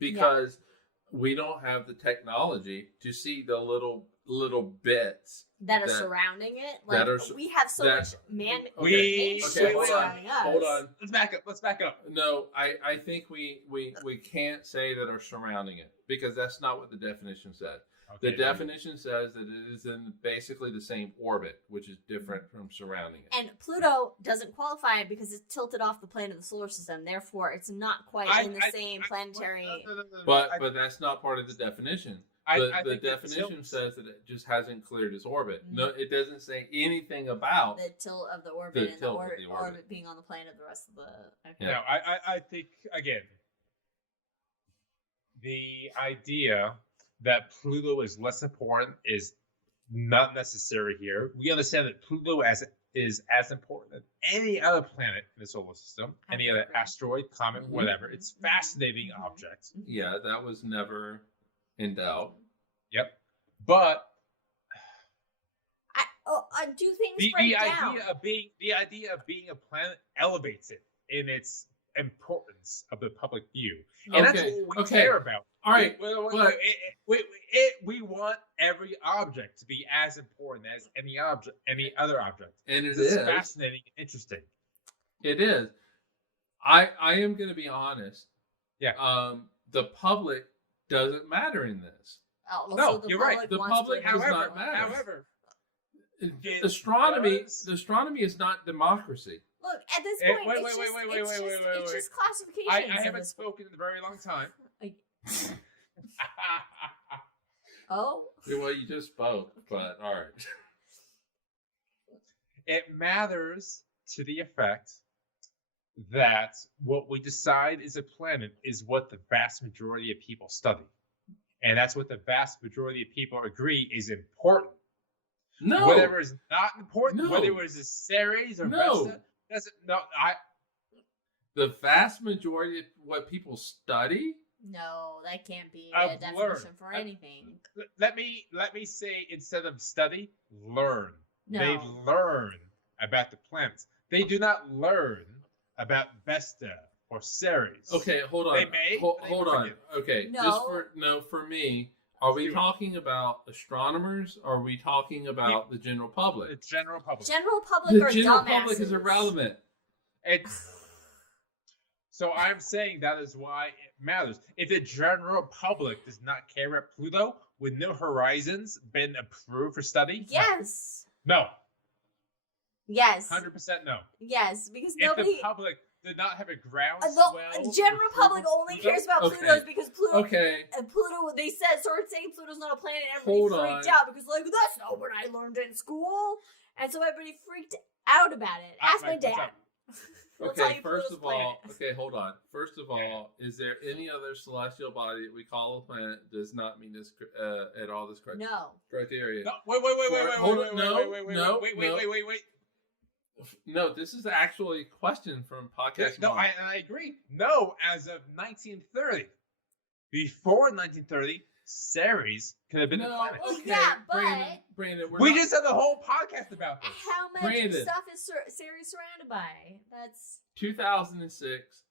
because we don't have the technology to see the little bits that are surrounding it. Like that are, we have so much Okay, surrounding us. hold on. Let's back up. No, I think we can't say that are surrounding it, because that's not what the definition said. Okay, The definition says that it is in basically the same orbit, which is different from surrounding it. And Pluto doesn't qualify because it's tilted off the plane of the solar system. Therefore, it's not quite in the same planetary. But that's not part of the definition. The think definition says that it just hasn't cleared its orbit. No, it doesn't say anything about the tilt of the orbit and the orbit. orbit being on the plane of the rest of the. Okay. No, I think again, the idea that Pluto is less important is not necessary here. We understand that Pluto is as important as any other planet in the solar system, any other asteroid, comet, whatever. It's a fascinating object. Yeah, that was never in doubt. Yep. But do things break down? The idea of being a planet elevates it in its importance of the public view. And that's what we care about. All right. We want every object to be as important as any other object. And it's fascinating and interesting. It is. I am going to be honest. Yeah. The public doesn't matter in this. No, you're right. The public does not matter. However, astronomy is not democracy. Look, at this point, it's just classification. I haven't spoken in a very long time. Oh? Well, you just spoke, but all right. It matters to the effect that what we decide is a planet is what the vast majority of people study. And that's what the vast majority of people agree is important. No. Whatever is not important, No. whether it was a Ceres or No. Vesta, doesn't. The vast majority of what people study. No, that can't be I've a definition learned. for anything. Let me say, instead of study, learn. No. They learn about the planets. They do not learn about Vesta or Ceres. Okay, hold on. They may. Hold on. Okay, No. for me, are we talking about astronomers? Or are we talking about the general public? The general public. General public The are general dumbasses. public is irrelevant. So I'm saying that is why it matters. If the general public does not care about Pluto, with New Horizons been approved for study? Yes. No. Yes. 100% no. Yes, because If nobody. the public did not have a The groundswell. general public only cares about Okay. Pluto because Pluto. Okay. Pluto, they started saying Pluto's not a planet, and Hold everybody freaked on. out because, like, that's not what I learned in school. And so everybody freaked out about it. Ask my Mike, what's dad. up? He'll tell Okay, you first Pluto's of all, planet. okay, hold on. First of all, is there any other celestial body that we call a planet does not meet this at all this criteria? No. No, wait. No, this is actually a question from podcast. No, Mom. I agree. No, as of 1930. Before 1930, Ceres could have been a planet. Oh, Okay, yeah, but Brandon, We just had the whole podcast about this. how much Brandon. stuff is Ceres surrounded by? That's 2006,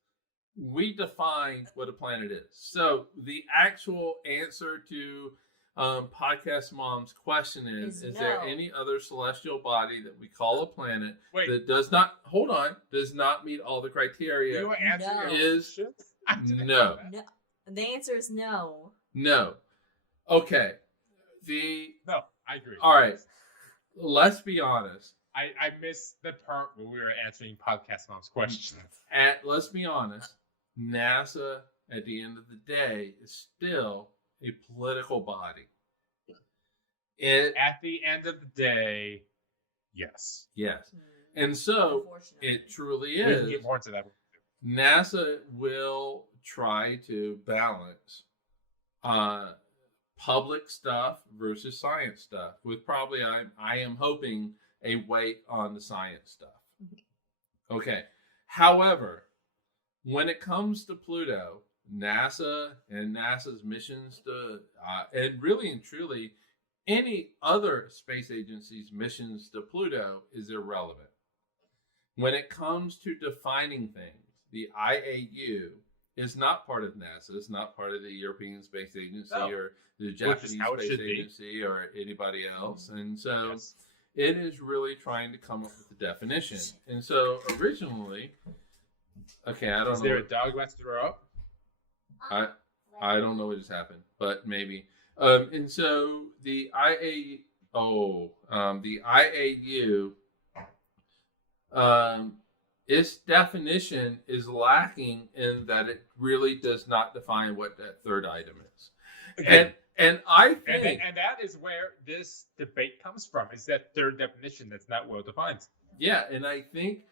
we defined what a planet is. So the actual answer to podcast mom's question is Is there no. any other celestial body that we call a planet Wait, that does not meet all the criteria? you were answering No. your Is question? I didn't no. know that. no. The answer is no. No. Okay. No, I agree. All right. Let's be honest. I missed the part where we were answering podcast mom's question. Let's be honest. NASA, at the end of the day, is still a political body. At the end of the day, yes. Yes. And so Unfortunately. it truly We can is. get more into that. NASA will try to balance public stuff versus science stuff with probably, I am hoping, a weight on the science stuff. Okay. However, when it comes to Pluto, NASA and NASA's missions to, and really and truly, any other space agency's missions to Pluto is irrelevant. When it comes to defining things, the IAU is not part of NASA. It's not part of the European Space Agency or the Japanese how it Space should be. Agency or anybody else. And so Yes. it is really trying to come up with the definition. And so originally, okay, I don't Is know. there a dog about to throw up? I don't know what just happened, but maybe. And so the IAU, its definition is lacking in that it really does not define what that third item is. Okay. And I think, And that is where this debate comes from, is that third definition that's not well defined. yeah, and I think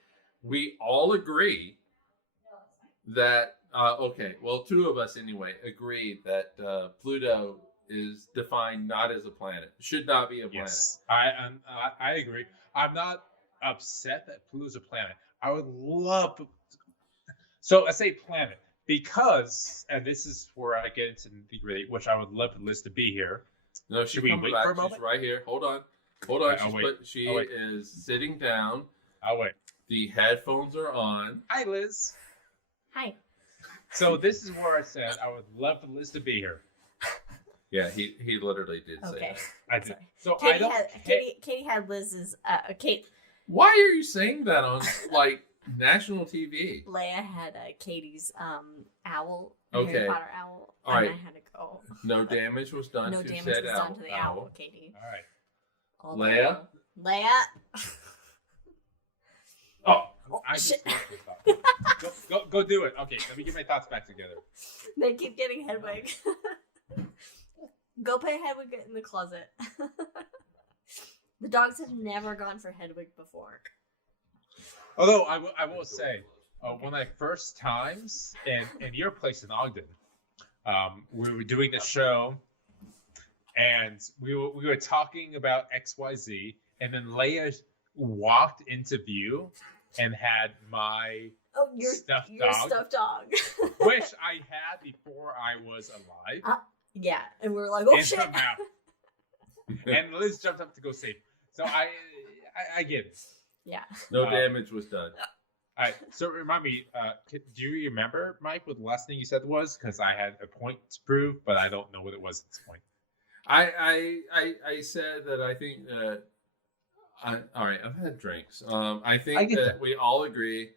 we all agree that, okay, well, two of us anyway agree that Pluto is defined not as a planet, should not be a planet. Yes, I agree. I'm not upset that Pluto's a planet. I would love so I say planet because, and this is where I get into the nitty-gritty, which I would love Liz to be here. No, she Should we comes wait back. for a She's moment? right here. Hold on. I'll wait. She I'll wait. is sitting down. I'll wait. The headphones are on. Hi, Liz. Hi. So this is where I said I would love for Liz to be here. Yeah, he literally did say Okay. that. I did. Sorry. So I don't. Katie had Liz's Kate. Why are you saying that on like national TV? Leia had Katie's owl. Okay. Harry Potter owl. All and right. I had to go. No damage was done No to damage said was done to the owl, Katie. All right. Although- Leia. Oh, I shit. just go do it. Okay, let me get my thoughts back together. They keep getting Hedwig. Go put Hedwig in the closet. The dogs have never gone for Hedwig before. Although I will say, one of my first times in your place in Ogden, we were doing the show, and we were talking about XYZ, and then Leia walked into view and had my Oh, your stuffed dog. which I had before I was alive. Yeah, and we're like, oh and shit. somehow, and Liz jumped up to go save. So I get it. Yeah. no damage was done. All right. So remind me, do you remember, Mike, what the last thing you said was? Because I had a point to prove, but I don't know what it was at this point. I said that I think that. All right, I've had drinks. I think that we all agree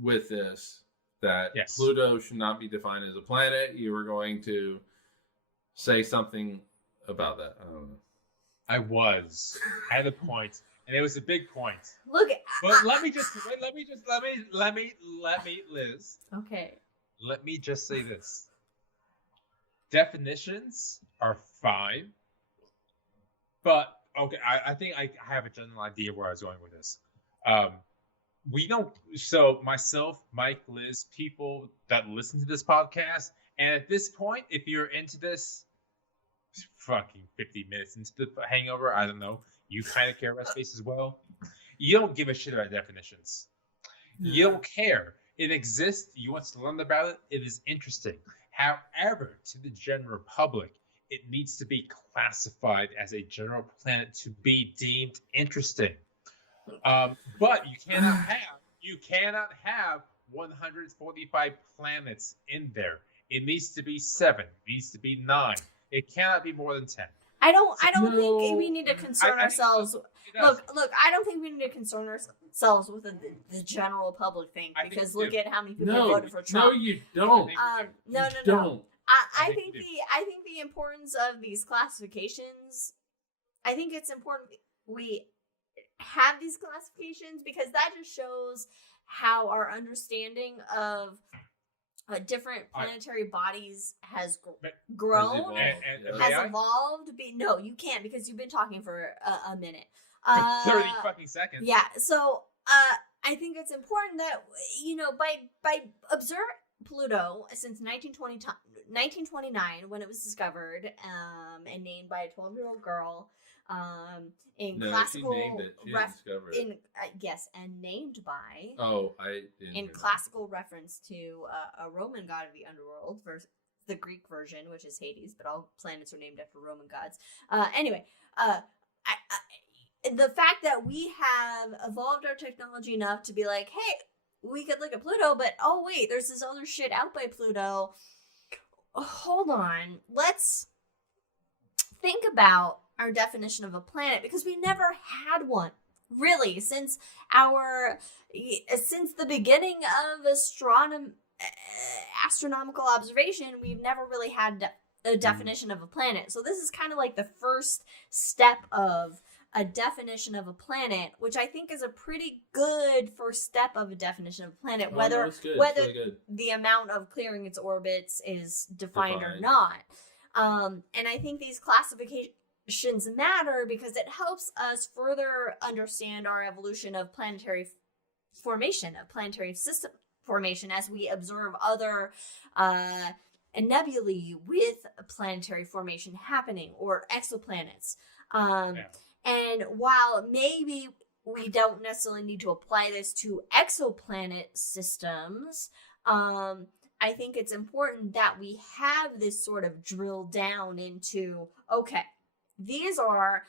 with this that Yes. Pluto should not be defined as a planet. You were going to say something about that. I don't know. I had a point, and it was a big point. Look, But let me, Liz. Okay. Let me just say this. Definitions are fine, but okay, I think I have a general idea where I was going with this. We don't. So myself, Mike, Liz, people that listen to this podcast, and at this point, if you're into this, fucking 50 minutes into the Hangover, I don't know. You kind of care about space as well. You don't give a shit about definitions. You don't care. It exists. You want to learn about it. It is interesting. However, to the general public, it needs to be classified as a general planet to be deemed interesting. But you cannot have 145 planets in there. It needs to be 7. It needs to be 9. It cannot be more than 10. I don't think we need to concern ourselves. Look, I don't think we need to concern ourselves with the general public thing, because look at how many people voted for Trump. No, you don't. No. I think the importance of these classifications, I think it's important we have these classifications, because that just shows how our understanding of different planetary bodies has grown, has evolved. No, you can't, because you've been talking for a minute. 30 fucking seconds. Yeah, so I think it's important that, by observing Pluto since 1929, when it was discovered and named by a 12-year-old girl, classical she named it. She didn't discover it. Yes, and named by. Oh, I didn't. In classical reference to a Roman god of the underworld versus the Greek version, which is Hades, but all planets are named after Roman gods. Anyway, the fact that we have evolved our technology enough to be like, hey, we could look at Pluto, but oh wait, there's this other shit out by Pluto. Hold on, let's think about our definition of a planet, because we never had one, really, since the beginning of astronomical observation. We've never really had a definition of a planet. So this is kind of like the first step of a definition of a planet, which I think is a pretty good first step of a definition of a planet, whether really the amount of clearing its orbits is defined or not. And I think these classifications matter because it helps us further understand our evolution of planetary formation, of planetary system formation, as we observe other nebulae with planetary formation happening, or exoplanets. And while maybe we don't necessarily need to apply this to exoplanet systems, I think it's important that we have this sort of drill down into, okay, these are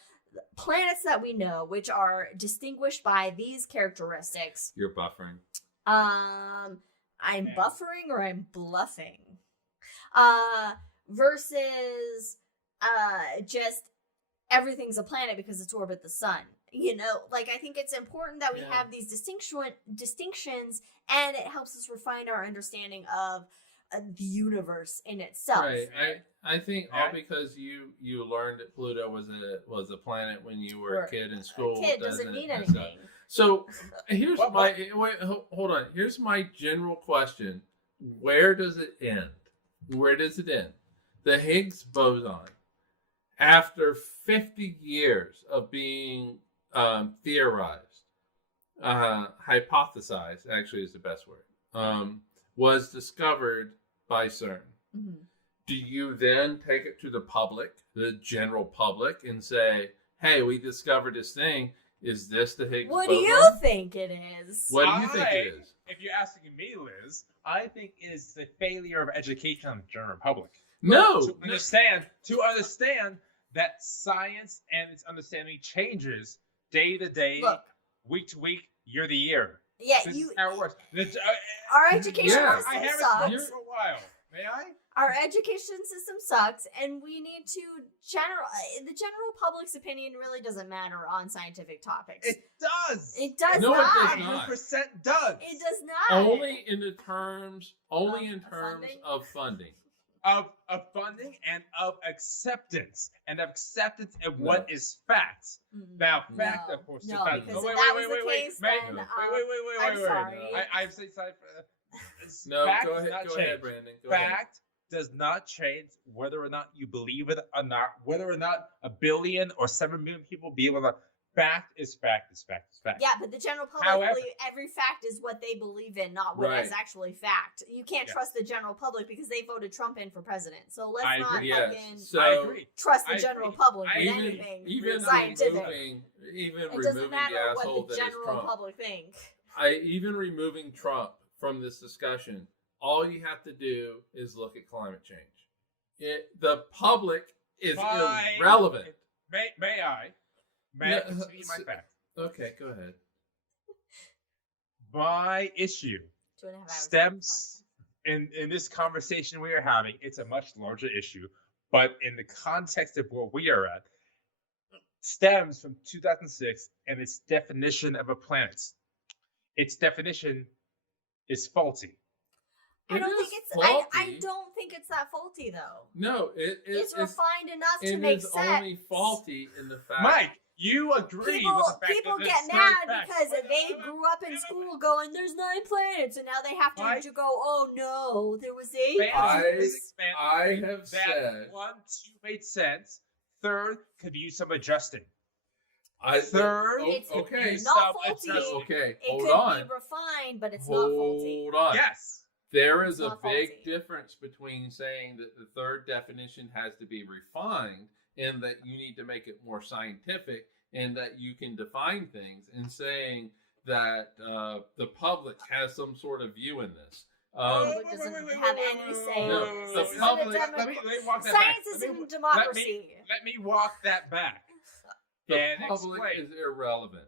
planets that we know, which are distinguished by these characteristics. You're buffering. I'm buffering or I'm bluffing. Versus just everything's a planet because it's orbit the sun. I think it's important that we have these distinctions, and it helps us refine our understanding of the universe in itself. Right. I think all because you learned that Pluto was a planet when you were a kid in school. A kid doesn't mean anything. So here's hold on. Here's my general question. Where does it end? Where does it end? The Higgs boson, after 50 years of being theorized, hypothesized, actually is the best word, was discovered by CERN. Mm-hmm. Do you then take it to the public, the general public, and say, hey, we discovered this thing. Is this the Higgs boson? What do you think it is? What do you think it is? If you're asking me, Liz, I think it is the failure of education on the general public. No. To understand that science and its understanding changes day to day, week to week, year to year. Yeah, this is how it works. Our education system I haven't sucks. for a while. May I? Our education system sucks, and we need to the general public's opinion really doesn't matter on scientific topics. It does. It does no, not. It does not. 100% does. It does not. Only in terms of funding. of funding and of acceptance of what is facts. Now, fact, No, of course, no, fact. because Oh, if that was the case, wait, then, wait. I'm sorry. I've said No, fact go does ahead, not go change. ahead, Brandon. Go ahead. Fact does not change whether or not you believe it or not, whether or not 1 billion or 7 million people believe it. Fact is fact is fact is fact. Yeah, but the general public However- believe every fact is what they believe in, not what Right. is actually fact. You can't Yes. trust the general public because they voted Trump in for president. So let's I not agree. Yes. fucking So I agree. trust the I general agree. public I with agree. anything even scientific. removing It doesn't removing the matter asshole what the that is general Trump. public think. Even removing Trump from this discussion, all you have to do is look at climate change. The public is irrelevant. May I No, continue my fact? Okay, go ahead. My issue 2.5 hours. stems in this conversation we are having. It's a much larger issue, but in the context of where we are at, stems from 2006 and its definition of a planet. Its definition is faulty. I don't It think is it's. faulty. I don't think it's that faulty though. No, It's refined enough to it make is sense. only faulty in the fact. Mike, you agree People, with the fact people that get this mad third fact- because Wait, they wait, grew up in wait, school going, "There's 9 planets," and now they have to Mike? go, "Oh no, there was 8 Fans I- of physics fans I agree have that said- 1, 2 made sense. Third could use some adjusting. Third, Third, okay, it's not Stop faulty. adjusting. okay, It hold could on, be refined, but it's not faulty." hold on. Yes. There is It's a not big faulty. difference between saying that the third definition has to be refined and that you need to make it more scientific and that you can define things, and saying that the public has some sort of view in this. It doesn't have any say. No, This the isn't a public- Let me walk that Science back. isn't democracy. Let me walk that back. The and public explain. is irrelevant.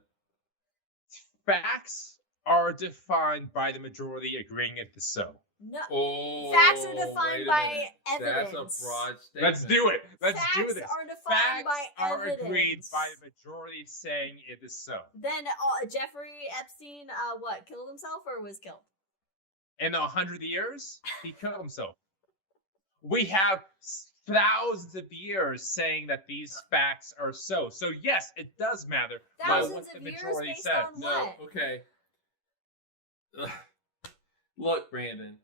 Facts are defined by the majority agreeing it is so. No, Oh, facts are defined wait a by minute. evidence. That's a broad statement. Let's do it. Let's Facts do this. are defined Facts by are evidence. agreed by the majority saying it is so. Then Jeffrey Epstein, what, killed himself or was killed? In 100 years, he killed himself. We have thousands of years saying that these facts are so. So yes, it does matter. Thousands what the of years majority based says. on No, what? okay. Look, Brandon,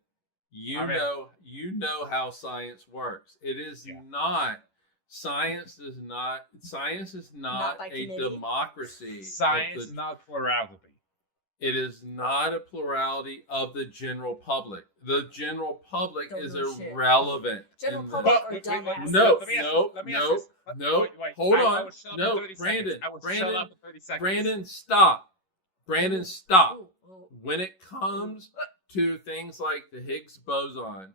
you I mean- know how science works. It is Yeah. not science is not Not by a committee. democracy. Science is not plurality. It is not a plurality of the general public. The general public Don't is know shit. irrelevant. General in public this. are wait, dumbasses. No, let me ask no, this, let me no, ask this. no. Wait, Hold I on. will shut up in No, 30 seconds. Brandon, I will Brandon, shut up in 30 seconds. Brandon, stop. Brandon, stop. Ooh, ooh. When it comes to things like the Higgs boson,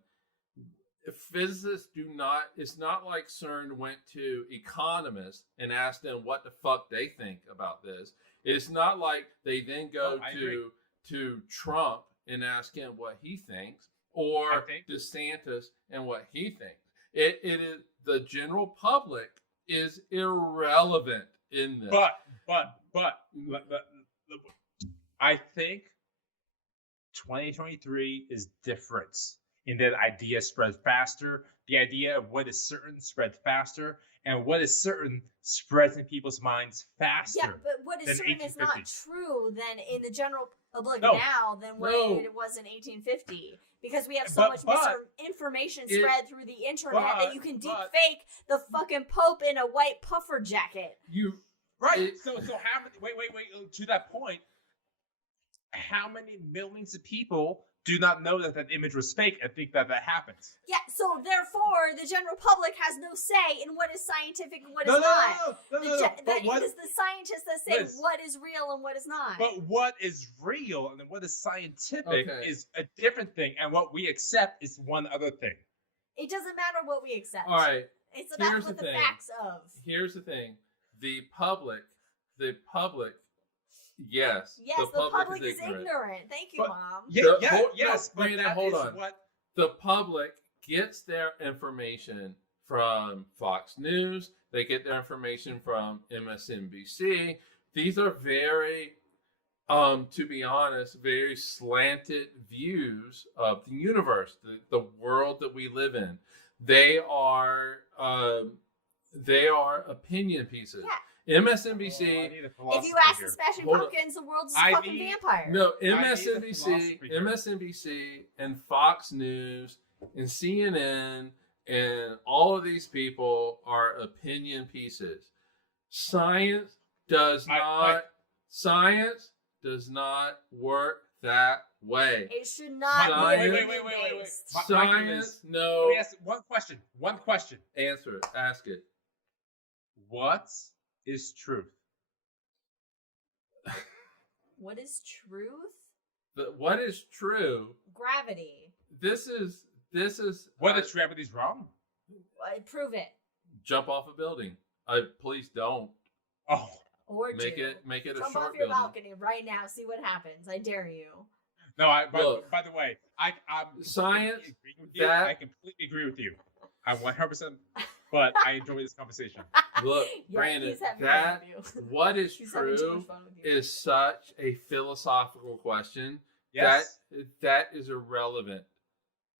physicists do not, it's not like CERN went to economists and asked them what the fuck they think about this. It's not like they then go I agree. to Trump and ask him what he thinks, or I think- DeSantis and what he thinks. It is, the general public is irrelevant in this. But I think 2023 is different in that idea spread faster. The idea of what is certain spread faster, and what is certain spreads in people's minds faster. Yeah, but what is than certain is not 1850. true then in the general public No. now than what No. it was in 1850. Because we have so But- much but- misinformation it- spread through the internet that you can deep but- fake the fucking Pope in a white puffer jacket. Right. It- so how many? Wait. To that point, how many millions of people do not know that that image was fake and think that happens? Yeah, so therefore the general public has no say in what is scientific and what is No. not. But It is the scientists that say Liz. what is real and what is not. But what is real and what is scientific Okay. is a different thing, and what we accept is one other thing. It doesn't matter what we accept. All right. It's about here's what the the thing. facts of. Here's the thing: the public, yes, Yes, the public is is ignorant. Thank you, But- Mom. Yes, but Brandon, that hold is on. what. The public gets their information from Fox News. They get their information from MSNBC. These are very, to be honest, very slanted views of the universe, the world that we live in. They are opinion pieces. Yeah. MSNBC. If you ask the Smashing Pumpkins, the world's a fucking vampire. No, MSNBC and Fox News and CNN and all of these people are opinion pieces. Science does not work that way. It should not be wait. Science, no. Let me ask one question. Answer it. Ask it. What is truth? What is truth? What is true? Gravity. This is. What if gravity's wrong? Prove it. Jump off a building. Please don't. Oh. Or make it a jump short off your building. balcony right now. See what happens. I dare you. No, by the way, I'm science. I completely agree with you. I'm 100%. But I enjoy this conversation. Look, Yeah, Brandon, that what is He's having too true much fun with you. is such a philosophical question. Yes. That is irrelevant.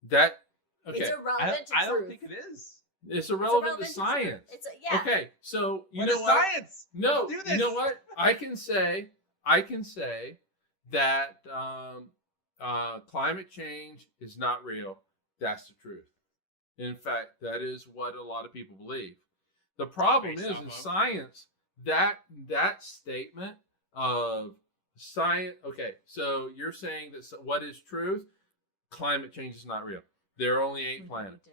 That okay. It's irrelevant to I don't truth. think it is. It's irrelevant to truth. science. Yeah. Okay, so you What know is what? science? No, Do this. you know what? I can say that climate change is not real. That's the truth. In fact, that is what a lot of people believe. The problem is in science, that statement of science. Okay, so you're saying that what is truth? Climate change is not real. There are only 8 planets.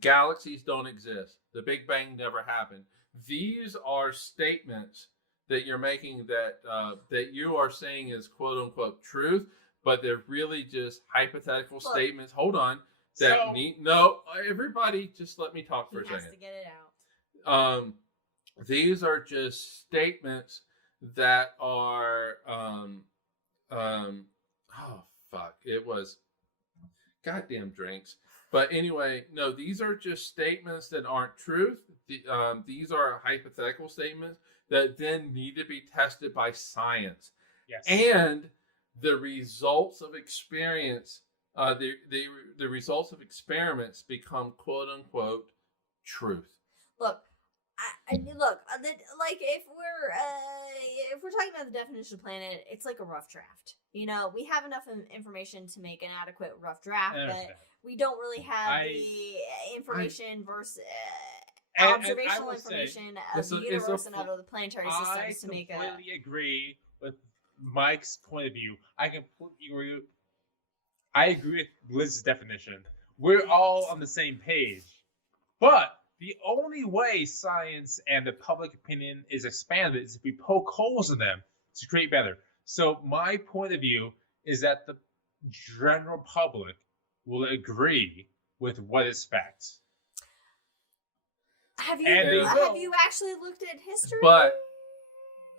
Galaxies don't exist. The Big Bang never happened. These are statements that you're making that you are saying is quote unquote truth, but they're really just hypothetical statements. Hold on. Everybody just let me talk for a second. He has to get it out. These are just statements that are it was goddamn drinks. But anyway, no, these are just statements that aren't truth. These are hypothetical statements that then need to be tested by science. Yes. And the results of experience, the results of experiments become quote unquote truth. Look, like if we're talking about the definition of planet, it's like a rough draft. You know, we have enough information to make an adequate rough draft, but we don't really have the information versus observational information of the universe and of the planetary systems to make a. I completely agree with Mike's point of view. I agree with Liz's definition. We're all on the same page. But the only way science and the public opinion is expanded is if we poke holes in them to create better. So my point of view is that the general public will agree with what is fact. Have you actually looked at history? But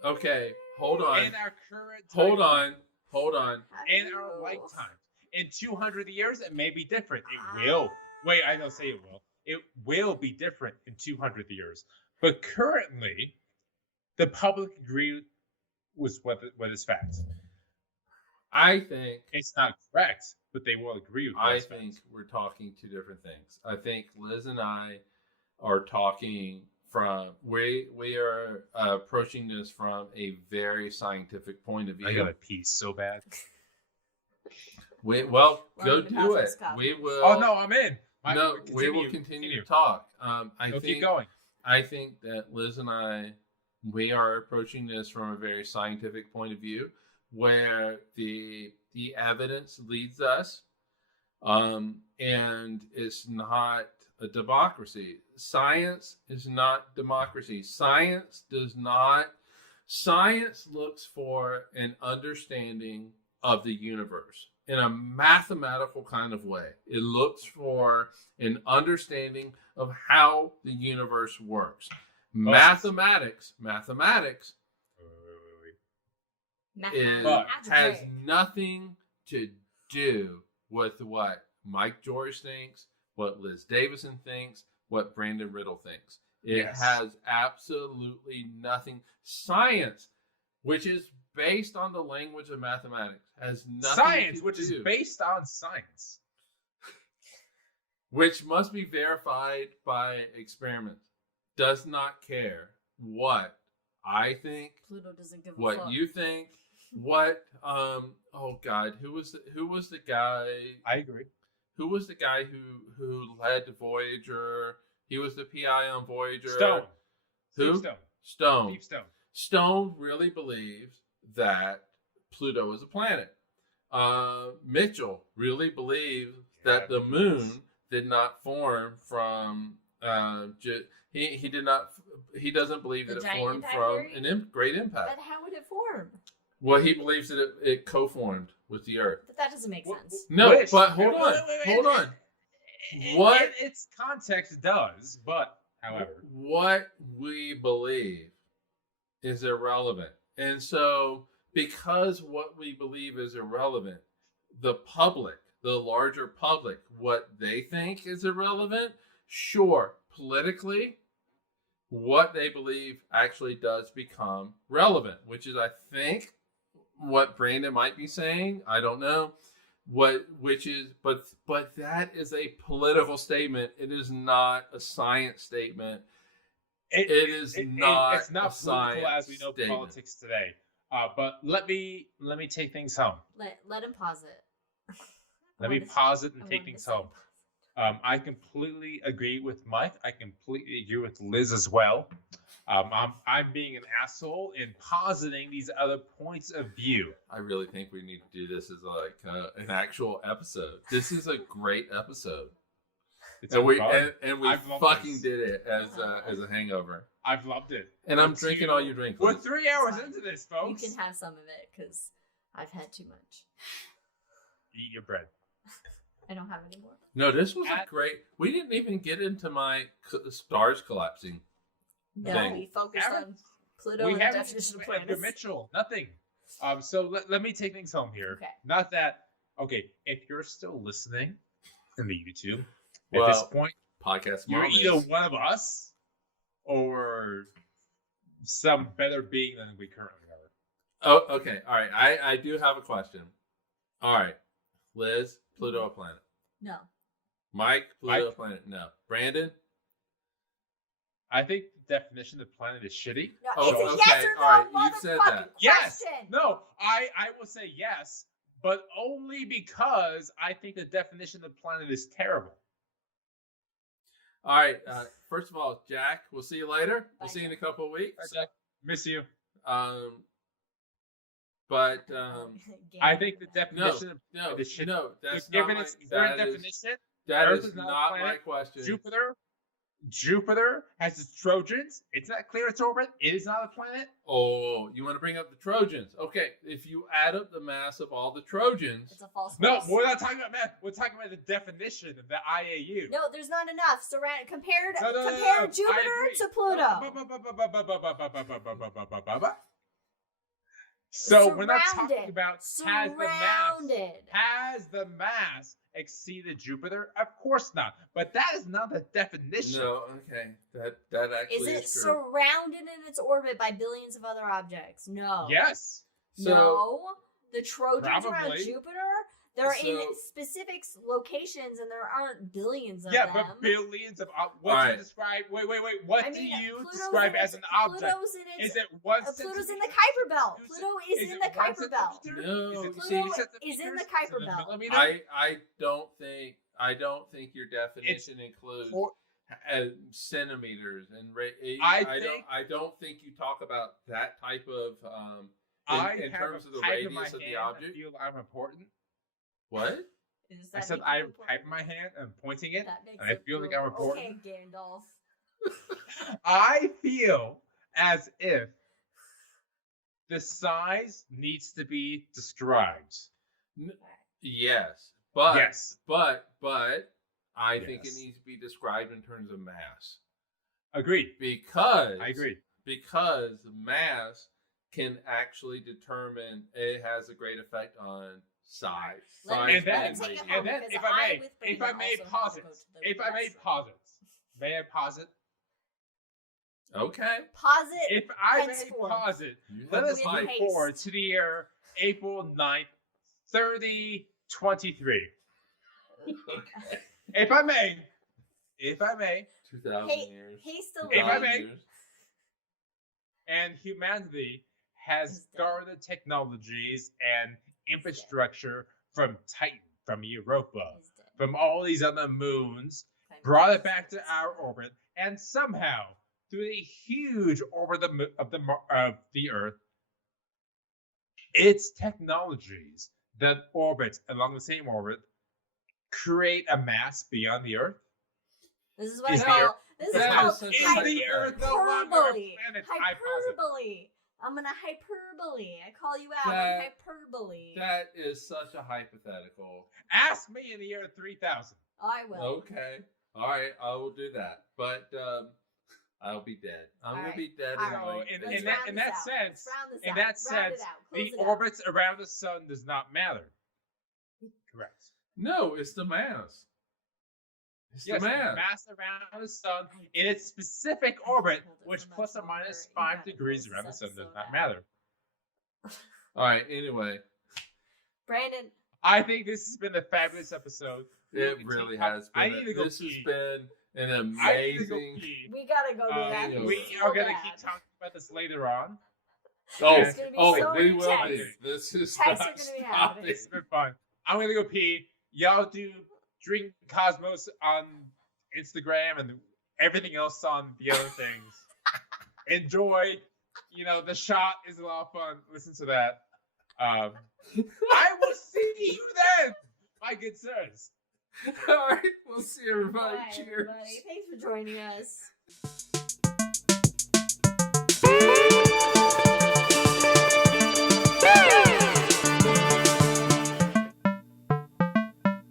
okay, hold on. In our current time, hold on. In our lifetime. In 200 years, it may be different. It will. Wait, I don't say it will. It will be different in 200 years. But currently, the public agree with what is fact. I think it's not correct, but they will agree with I think we're talking two different things. I think Liz and I are talking from we are approaching this from a very scientific point of view. I got a piece so bad. Go do it. We will. Oh no, I'm in. We will continue to talk. Keep going. I think that Liz and I, we are approaching this from a very scientific point of view, where the evidence leads us, and it's not a democracy. Science is not democracy. Science looks for an understanding of the universe in a mathematical kind of way. It looks for an understanding of how the universe works. Mathematics has nothing to do with what Mike George thinks, what Liz Davison thinks, what Brandon Riddle thinks. It has absolutely nothing. Science, which is based on the language of mathematics, has nothing science, to which do. is based on science. which must be verified by experiments, does not care what I think, Pluto doesn't give a what fuck. you think, what oh god, who was the guy? I agree. Who was the guy who led Voyager? He was the PI on Voyager. Stone. Who? Steve Stone. Steve Stone. Stone really believes that Pluto is a planet. Mitchell really believes that the moon did not form from he did not. He doesn't believe The that it giant formed impact from theory? an great impact. But how would it form? Well, he believes that it co-formed with the Earth. But that doesn't make sense. No, Which- but hold on, hold on. What? In its context does, but however. What we believe is irrelevant. And so, because what we believe is irrelevant, the public, the larger public, what they think is irrelevant, sure, politically, what they believe actually does become relevant, which is, I think, what Brandon might be saying. I don't know. But that is a political statement. It is not a science statement. It's not It's not a political science as we know statement. politics today. But let me take things home. Let him pause it. Let me pause it and I take wanted things to say home. I completely agree with Mike. I completely agree with Liz as well. I'm being an asshole in positing these other points of view. I really think we need to do this as like an actual episode. This is a great episode, It's and we fun. I've loved fucking this. did it as a hangover. I've loved it. And I'm Let's drinking do- all your drink. We're Liz. 3 hours Fine. into this, You folks. can have some of it because I've had too much. Eat your bread. I don't have any more. No, this was a At- great. We didn't even get into my stars collapsing. No, Thing. we focused on Pluto We and the haven't definition of Edgar planets. Mitchell. Nothing. So let me take things home here. Okay. Not that. Okay, if you're still listening in the YouTube at Well, this point, Podcast you're mom either is. one of us or some better being than we currently are. Oh, okay. All right. I do have a question. All right, Liz, Pluto a planet. No. Mike, Pluto a Mike? planet. No. Brandon. I think the definition of planet is shitty. No, Oh, it's a okay, yes or no all right, you've said motherfucking that. Yes. question. No, I will say yes, but only because I think the definition of planet is terrible. All right. First of all, Jack, we'll see you later. We'll Bye, see you in a couple of weeks. Okay. Miss you. But I think the no, definition of no, is shitty. no, that's Given not my, its current that is, definition, that Earth is is not a not my planet. question. Jupiter has its Trojans. It's not clear its orbit. It is not a planet. Oh, you want to bring up the Trojans? Okay, if you add up the mass of all the Trojans, It's a false No, place. we're not talking about math. We're talking about the definition of the IAU. No, there's not enough. Compare No, Jupiter I agree. to Pluto. So we're not talking Surrounded. about has the mass exceeded Jupiter? Of course not. But that is not the definition. no, okay, that actually Is it true. surrounded in its orbit by billions of other objects? No. Yes. So- No. The Trojans around Probably. Jupiter, they're in So- specific locations and there aren't billions of Yeah, them. but billions of what All do you right. describe? Wait. What I do mean, you Pluto's describe in as its- an object? Pluto's in its, Is it one Pluto's in the centimeter? Kuiper Belt. Is Pluto it- is is in it the 1 Kuiper Belt. centimeter? No, Is it Pluto 2 is in the centimeters? Kuiper Is it a Belt. millimeter? I don't think your definition includes Or- centimeters and I don't think you talk about that type of in have terms a of the pipe in my radius of the hand. I object. feel I'm important. What? Does I that said make I you have a important? pipe in my hand and I'm pointing it. That makes and I it feel like I'm brutal. important. Okay, Gandalf. I feel as if the size needs to be described. Yes, but Yes. but I think it Yes. needs to be described in terms of mass Agreed. because I agree. because mass can actually determine it has a great effect on size. Let Size me- And then, and take it radius. home. and then because if I I, may, with if I Brandon, may also have to posit, go to the if I may rest. posit, may I posit? Okay. Posit. If I may Henceforth. posit, You let have us the With move mic. haste. forward to the year April 9th, 3023. If I may, 2,000 Hey, years. hey, still If I 2,000 may. years. and humanity has He's dead. garnered technologies and infrastructure from Titan, from Europa, He's dead. from all these other moons, Climate brought change it back to is our dead. orbit, and somehow, through the huge orbit of the Earth, its technologies that orbit along the same orbit create a mass beyond the Earth. This is what Is I the call. Earth- This is That called is such a Is the Earth no longer a hyperbole. planet? I posit. Hyperbole. I'm gonna hyperbole. I call you out. That- on hyperbole. That is such a hypothetical. Ask me in the year 3000. I will. Okay. All right, I will do that. But I'll be dead. I'm All going to be dead All in right. like in Let's that- round in this that out. sense- Let's round this in out. that Round sense, it out. Close The it out. orbits around the sun does not matter. Correct. No, it's the mass. It's Yes, the mass. mass around the sun in its specific orbit, which plus or minus 5 degrees around the sun does not matter. All right, anyway. Brandon, I think this has been a fabulous episode. It really has been. I need to go This has pee. been an I need to go amazing. pee. we gotta go do that. yeah. We so are going to bad. keep talking about this later on. Oh, It's gonna be oh, so we will intense. be. This is Texts not are gonna be stopping. happening. It's been fun. I'm going to go pee. Y'all do Drink Cosmos on Instagram and everything else on the other things. Enjoy. You know, the shot is a lot of fun. Listen to that. I will see you then, my good sirs. All right, we'll see everybody. Bye, Cheers. everybody. Thanks for joining us.